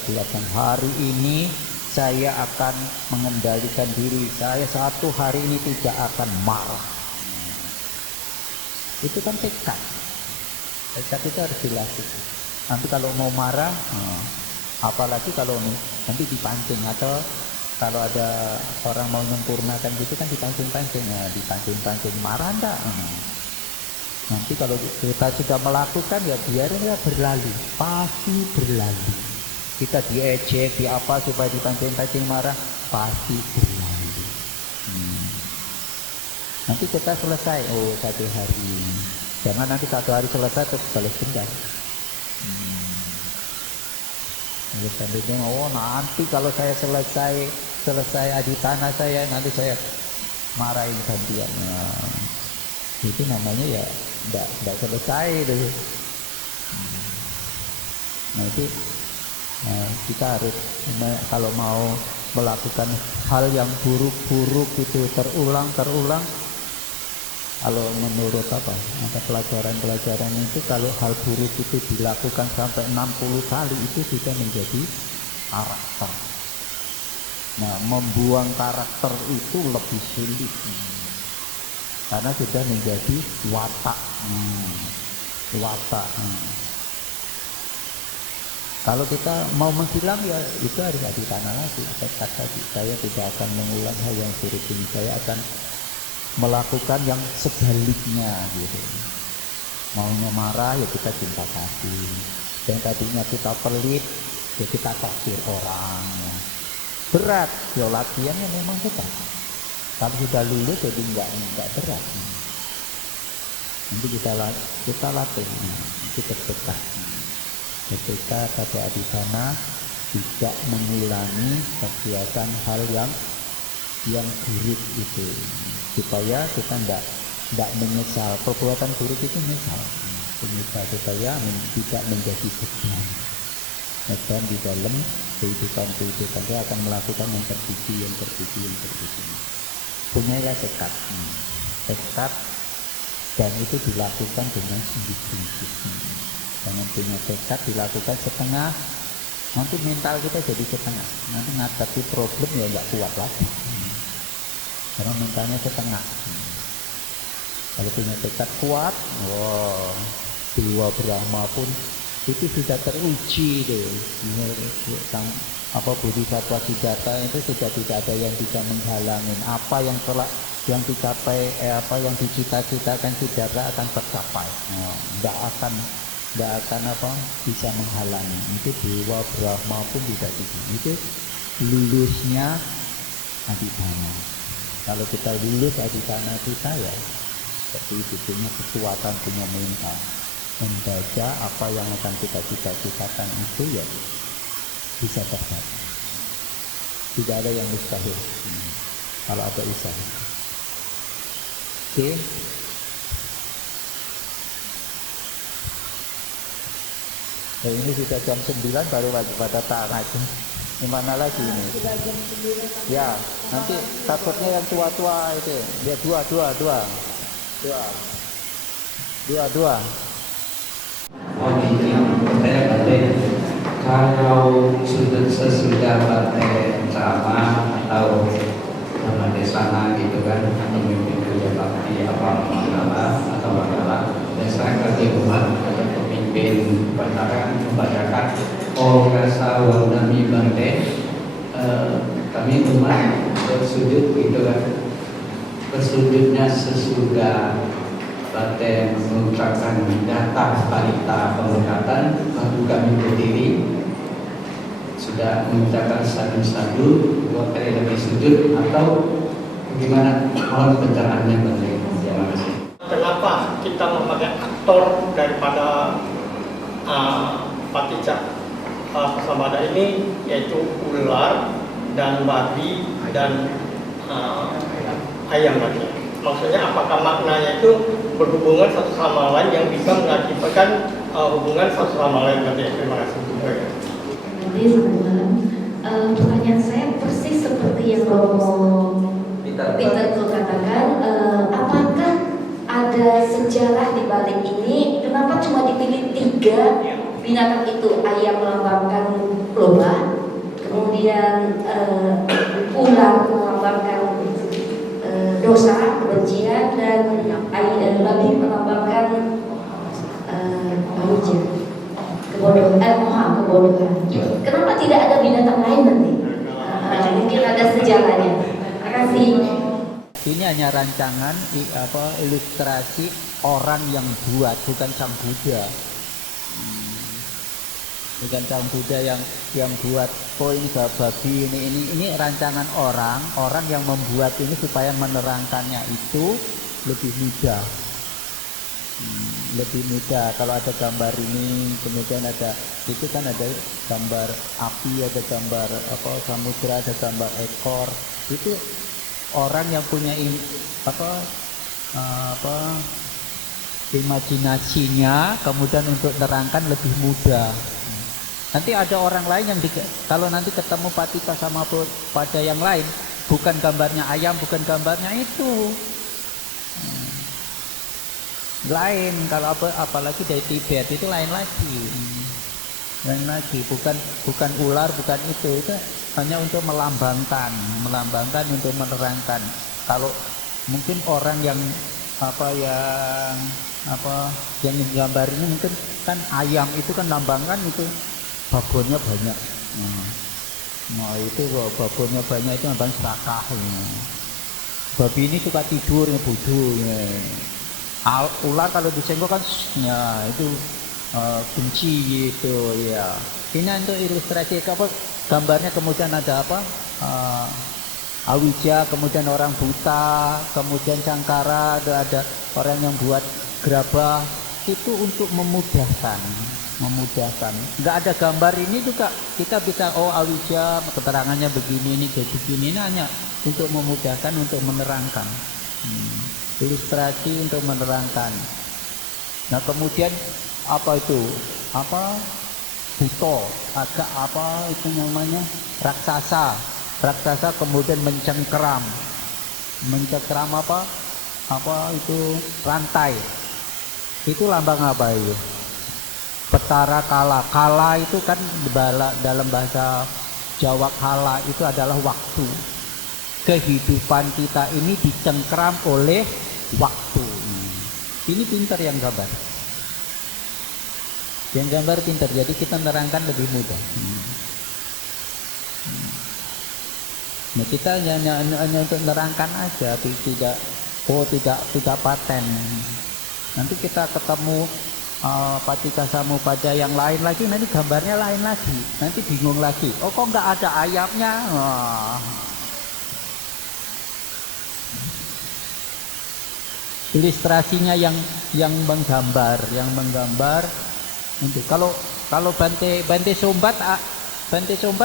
bulatkan. Hari ini saya akan mengendalikan diri, saya 1 hari ini tidak akan marah. Itu kan tekad itu harus dilakukan. Nanti kalau mau marah, apalagi kalau nanti dipancing, atau kalau ada orang mau menyempurnakan gitu kan dipancing-pancing marah enggak? Nanti kalau kita sudah melakukan ya biarin ya berlalu, pasti berlalu. Kita diejek, di apa supaya dipancing-pancing marah, pasti berlalu. Nanti kita selesai, 1 hari. Jangan nanti 1 hari selesai terus balas dendam. Nanti kalau saya selesai adipana saya, nanti saya marahin gantian. Itu namanya ya tidak selesai dulu. Nah itu kita harus, kalau mau melakukan hal yang buruk itu terulang, kalau menurut pelajaran itu, kalau hal buruk itu dilakukan sampai 60 kali itu sudah menjadi karakter. Nah membuang karakter itu lebih sulit, karena sudah menjadi watak. Kalau kita mau menghilang ya itu harus adipana lagi. Tekad tadi, saya tidak akan mengulang hal yang buruk ini, saya akan melakukan yang sebaliknya gitu. Maunya marah ya kita cinta kasih, yang tadinya kita pelit ya kita takdir orang ya. Berat ya latihannya memang berat. Kalau sudah lulus jadi enggak berat. Nanti kita latih itu ketika atau adipana tidak mengulangi kegiatan hal yang buruk itu, supaya kita tidak menyesal. Perbuatan buruk itu menyesal supaya tidak menjadi beban di dalam kehidupan dia akan melakukan yang terpuji. Punyailah tekad, dan itu dilakukan dengan sungguh-sungguh. Jangan punya tekad dilakukan setengah, nanti mental kita jadi setengah, nanti ngadepi problem ya nggak kuat lagi, karena mentalnya setengah. Kalau punya tekad kuat, Dewa Brahma pun itu sudah teruji deh. Bodhisattva Siddhartha itu sudah tidak ada yang bisa menghalangin apa yang telah yang dicapai, apa yang dicita-citakan Siddhartha akan tercapai. Tidak akan bisa menghalangi. Itu Dewa Brahma pun tidak bisa. Itu lulusnya Adipana. Kalau kita lulus Adipana kita ya seperti itu, punya kekuatan, punya mental, membaca apa yang akan kita cita-citakan itu ya bisa tercapai. Tidak ada yang mustahil kalau ada usaha. Oke. Nah, ini sudah jam 9 baru wajib pada taat. Gimana lagi ini? Ya, nanti takutnya yang tua-tua itu. Dia dua. Oh ini saya batik. Kalau sesudah batik ceramah atau sama desana gitu kan, atau memimpin kerja bakti apa atau makalah, biasanya kerja umat atau pemimpin upacara membacakan Ogasa Wandami Bante. Kami umat bersujud gitu kan. Bersujudnya sesudah Bante mengucapkan data parita pemberkatan, baru kami berdiri sudah mengucapkan sadu-sadu 2 kali lebih sujud, atau bagaimana? Mohon pencerahannya Bante. Terima kasih. Kenapa kita memakai aktor daripada paticca Samada ini, yaitu ular dan babi dan ayam tadi? Maksudnya apakah maknanya itu berhubungan satu sama lain yang bisa mengakibatkan hubungan satu sama lain? Terima kasih. Pertanyaan saya persis seperti yang Romo Peter katakan. Apakah ada sejarah di balik ini? Kenapa cuma dipilih 3 binatang itu? Ayam melambangkan lomba, kemudian ular melambangkan dosa, kebencian, dan babi melambangkan kebodohan. Kenapa tidak ada binatang lain nanti? Mungkin ada sejarahnya. Terima kasih. Ini hanya rancangan ilustrasi orang yang buat, bukan Sang Buddha. Bukan Sang Buddha yang buat. Oh ini babi, ini rancangan orang yang membuat ini supaya menerangkannya itu lebih mudah. Lebih mudah. Kalau ada gambar ini, kemudian ada itu kan ada gambar api, ada gambar samudra, ada gambar ekor. Itu orang yang punya imajinasinya, kemudian untuk terangkan lebih mudah. Nanti ada orang lain yang kalau nanti ketemu paticca sama pada yang lain, bukan gambarnya ayam, bukan gambarnya itu. Lain, kalau apalagi dari Tibet itu lain lagi, bukan ular, bukan itu hanya untuk melambangkan untuk menerangkan. Kalau mungkin orang yang yang gambar ini mungkin kan ayam itu kan lambangkan itu babonnya banyak. Nah itu babonnya banyak itu lambang serakah. Babi ini suka tidur ngebudu. Ular kalau disenggol kan ya itu benci gitu ya. Ini untuk ilustrasi gambarnya, kemudian ada Awija, kemudian orang buta, kemudian Cangkara, ada orang yang buat gerabah, itu untuk memudahkan. Nggak ada gambar ini juga kita bisa Awija keterangannya begini, ini kayak begini, ini hanya untuk memudahkan, untuk menerangkan. Ilustrasi untuk menerangkan. Nah kemudian apa itu? Apa? Buto, agak apa itu namanya? Raksasa. Raksasa kemudian mencengkeram. Mencengkeram apa? Apa itu? Rantai. Itu lambang apa itu? Petara kala. Kala itu kan dalam bahasa Jawa, kala itu adalah waktu. Kehidupan kita ini dicengkeram oleh waktu. Ini pintar yang gambar. Yang gambar pintar, jadi kita menerangkan lebih mudah. Nah kita hanya untuk menerangkan aja, tidak paten. Nanti kita ketemu Patika Samupada yang lain lagi, nanti gambarnya lain lagi, nanti bingung lagi. Oh kok nggak ada ayatnya? Ilustrasinya yang menggambar. Untuk kalau Bante Sombat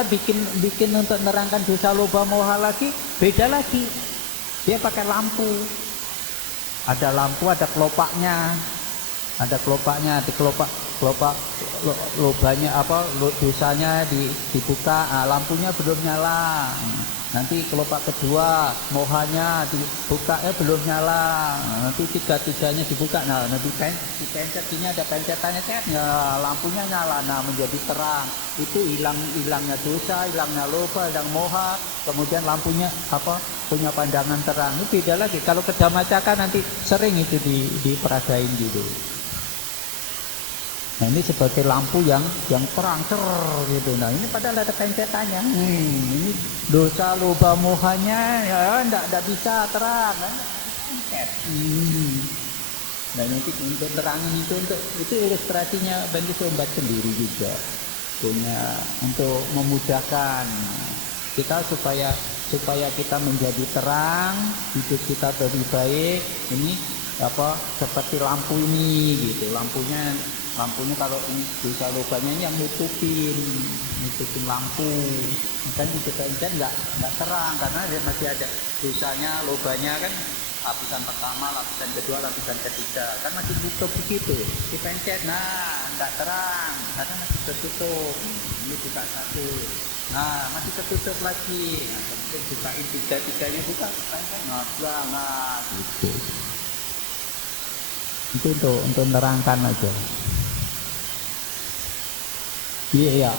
bikin untuk menerangkan dosa loba moha lagi beda lagi. Dia pakai lampu. Ada lampu, ada kelopaknya. Di kelopak lobanya apa dosanya dibuka, lampunya belum nyala. Nanti kelopak kedua mohanya dibuka belum nyala. Nanti tiga-tiganya dibuka. Nah, nanti dipencet, ini ada pencetannya, lampunya nyala. Nah, menjadi terang. Itu hilangnya dosa, hilangnya loba, hilang moha. Kemudian lampunya apa? Punya pandangan terang. Itu beda lagi. Kalau ke Dhammacakka nanti sering itu diperagain gitu. Nah ini sebagai lampu yang terang gitu. Nah ini padahal ada pencetannya. Ini dosa loba mohanya ya ndak bisa terang. Pencet. Nah nanti untuk terangin itu ilustrasinya Bante Sombat sendiri juga punya untuk memudahkan kita supaya kita menjadi terang, hidup kita lebih baik. Ini apa seperti lampu ini gitu. Lampunya kalau ini dosa lobanya ini yang nutupin lampu. Kan dipencet nggak terang karena dia masih ada dosanya, lobanya kan lapisan pertama, lapisan kedua, lapisan ketiga kan masih tutup begitu. Dipencet, nah nggak terang karena masih tertutup. Ini buka satu, nah masih tertutup lagi. Nah kemudian bukain tiga-tiganya buka, nah gitu. Itu untuk menerangkan aja. Iya,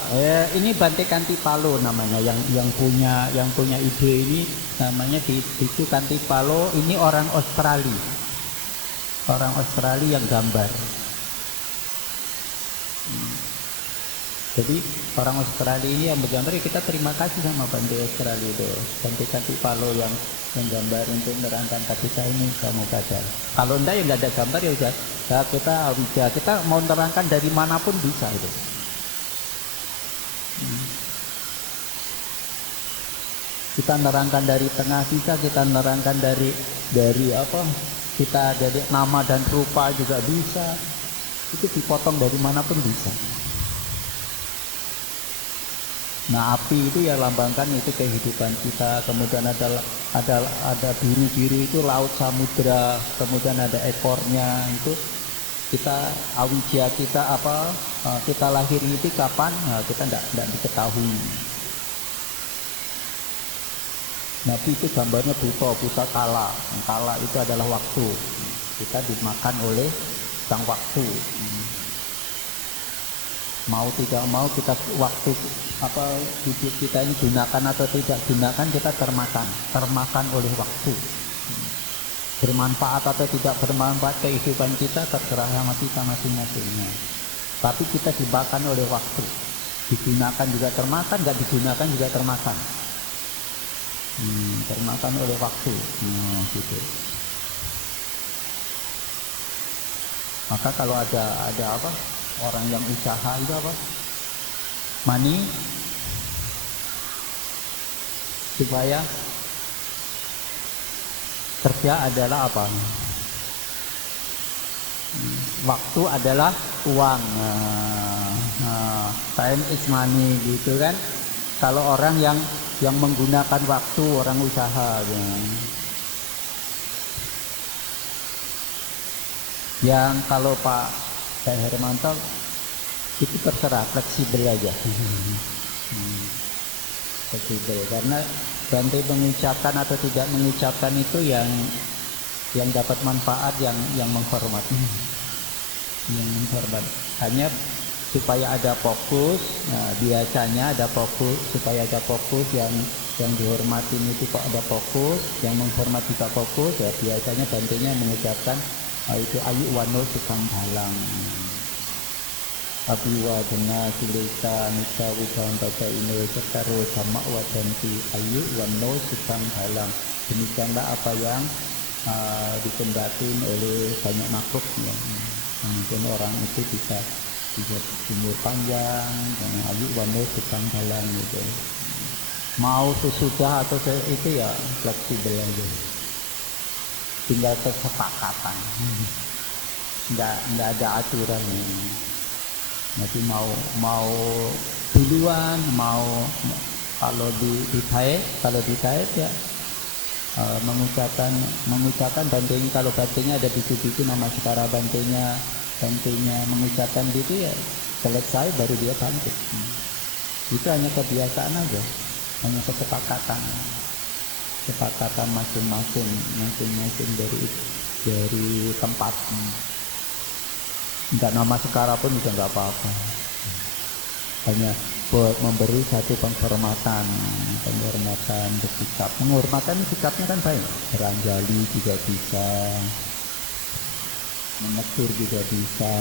ini Bante Kantipalo namanya, yang punya ide ini namanya Bhikkhu Kantipalo. Ini orang Australia yang gambar. Jadi orang Australia ini yang bergambar, kita terima kasih sama Bante Australia itu, Bante Kantipalo yang gambar untuk menerangkan Patika ini Samupada. Kalau enggak ya nggak ada gambar ya udah, kita mau menerangkan dari manapun bisa itu. Kita nerangkan dari tengah bisa, kita nerangkan dari apa? Kita dari nama dan rupa juga bisa. Itu dipotong dari manapun bisa. Nah, api itu ya lambangkan itu kehidupan kita. Kemudian ada biru-biru itu laut samudra. Kemudian ada ekornya itu kita awija kita apa? Kita lahir itu kapan? Nah, kita tidak diketahui. Nabi itu gambarnya buta kala. Kala itu adalah waktu. Kita dimakan oleh sang waktu. Mau tidak mau kita waktu apa hidup kita ini gunakan atau tidak gunakan, kita termakan oleh waktu. Bermanfaat atau tidak bermanfaat kehidupan kita terserah sama kita masing-masingnya. Tapi kita dimakan oleh waktu. Digunakan juga termakan, nggak digunakan juga termakan. Termakan oleh waktu. Gitu. Maka kalau ada apa orang yang usaha itu apa money supaya kerja adalah apa, waktu adalah uang, time is money gitu kan. kalau orang yang menggunakan waktu, orang usaha ya. Yang kalau Pak Hermanto itu terserah, fleksibel aja. Fleksibel, karena Bante mengucapkan atau tidak mengucapkan itu yang dapat manfaat, yang menghormat, yang menghormat. Hanya supaya ada fokus. Nah, biasanya ada fokus, supaya ada fokus yang dihormatin itu kok ada fokus, yang menghormat juga fokus. Ya biasanya Bantenya mengucapkan itu ayu wano sukang dalang. Abiwadana silesa nika wudang baca ino cekaro sama wadanti ayu wano sukang dalang. Demikianlah apa yang dikendakin oleh banyak makhluk ya. Mungkin orang itu bisa umur panjang, ayu wano sukang dalang gitu. Mau sesudah atau itu ya fleksibel aja. Tinggal kesepakatan. Nggak ada aturan. Nanti mau duluan, mau kalau ditaik ya mengucapkan Bantenya, kalau Bantenya ada biku-biku nama sekarang Bantenya mengucapkan gitu ya selesai baru dia bangkit. Itu hanya kebiasaan aja, hanya kesepakatan masing-masing dari tempat. Enggak nama sekarang pun juga enggak apa-apa, hanya buat memberi satu penghormatan bersikap. Menghormatan sikapnya kan baik, beranjali juga bisa, menegur juga bisa.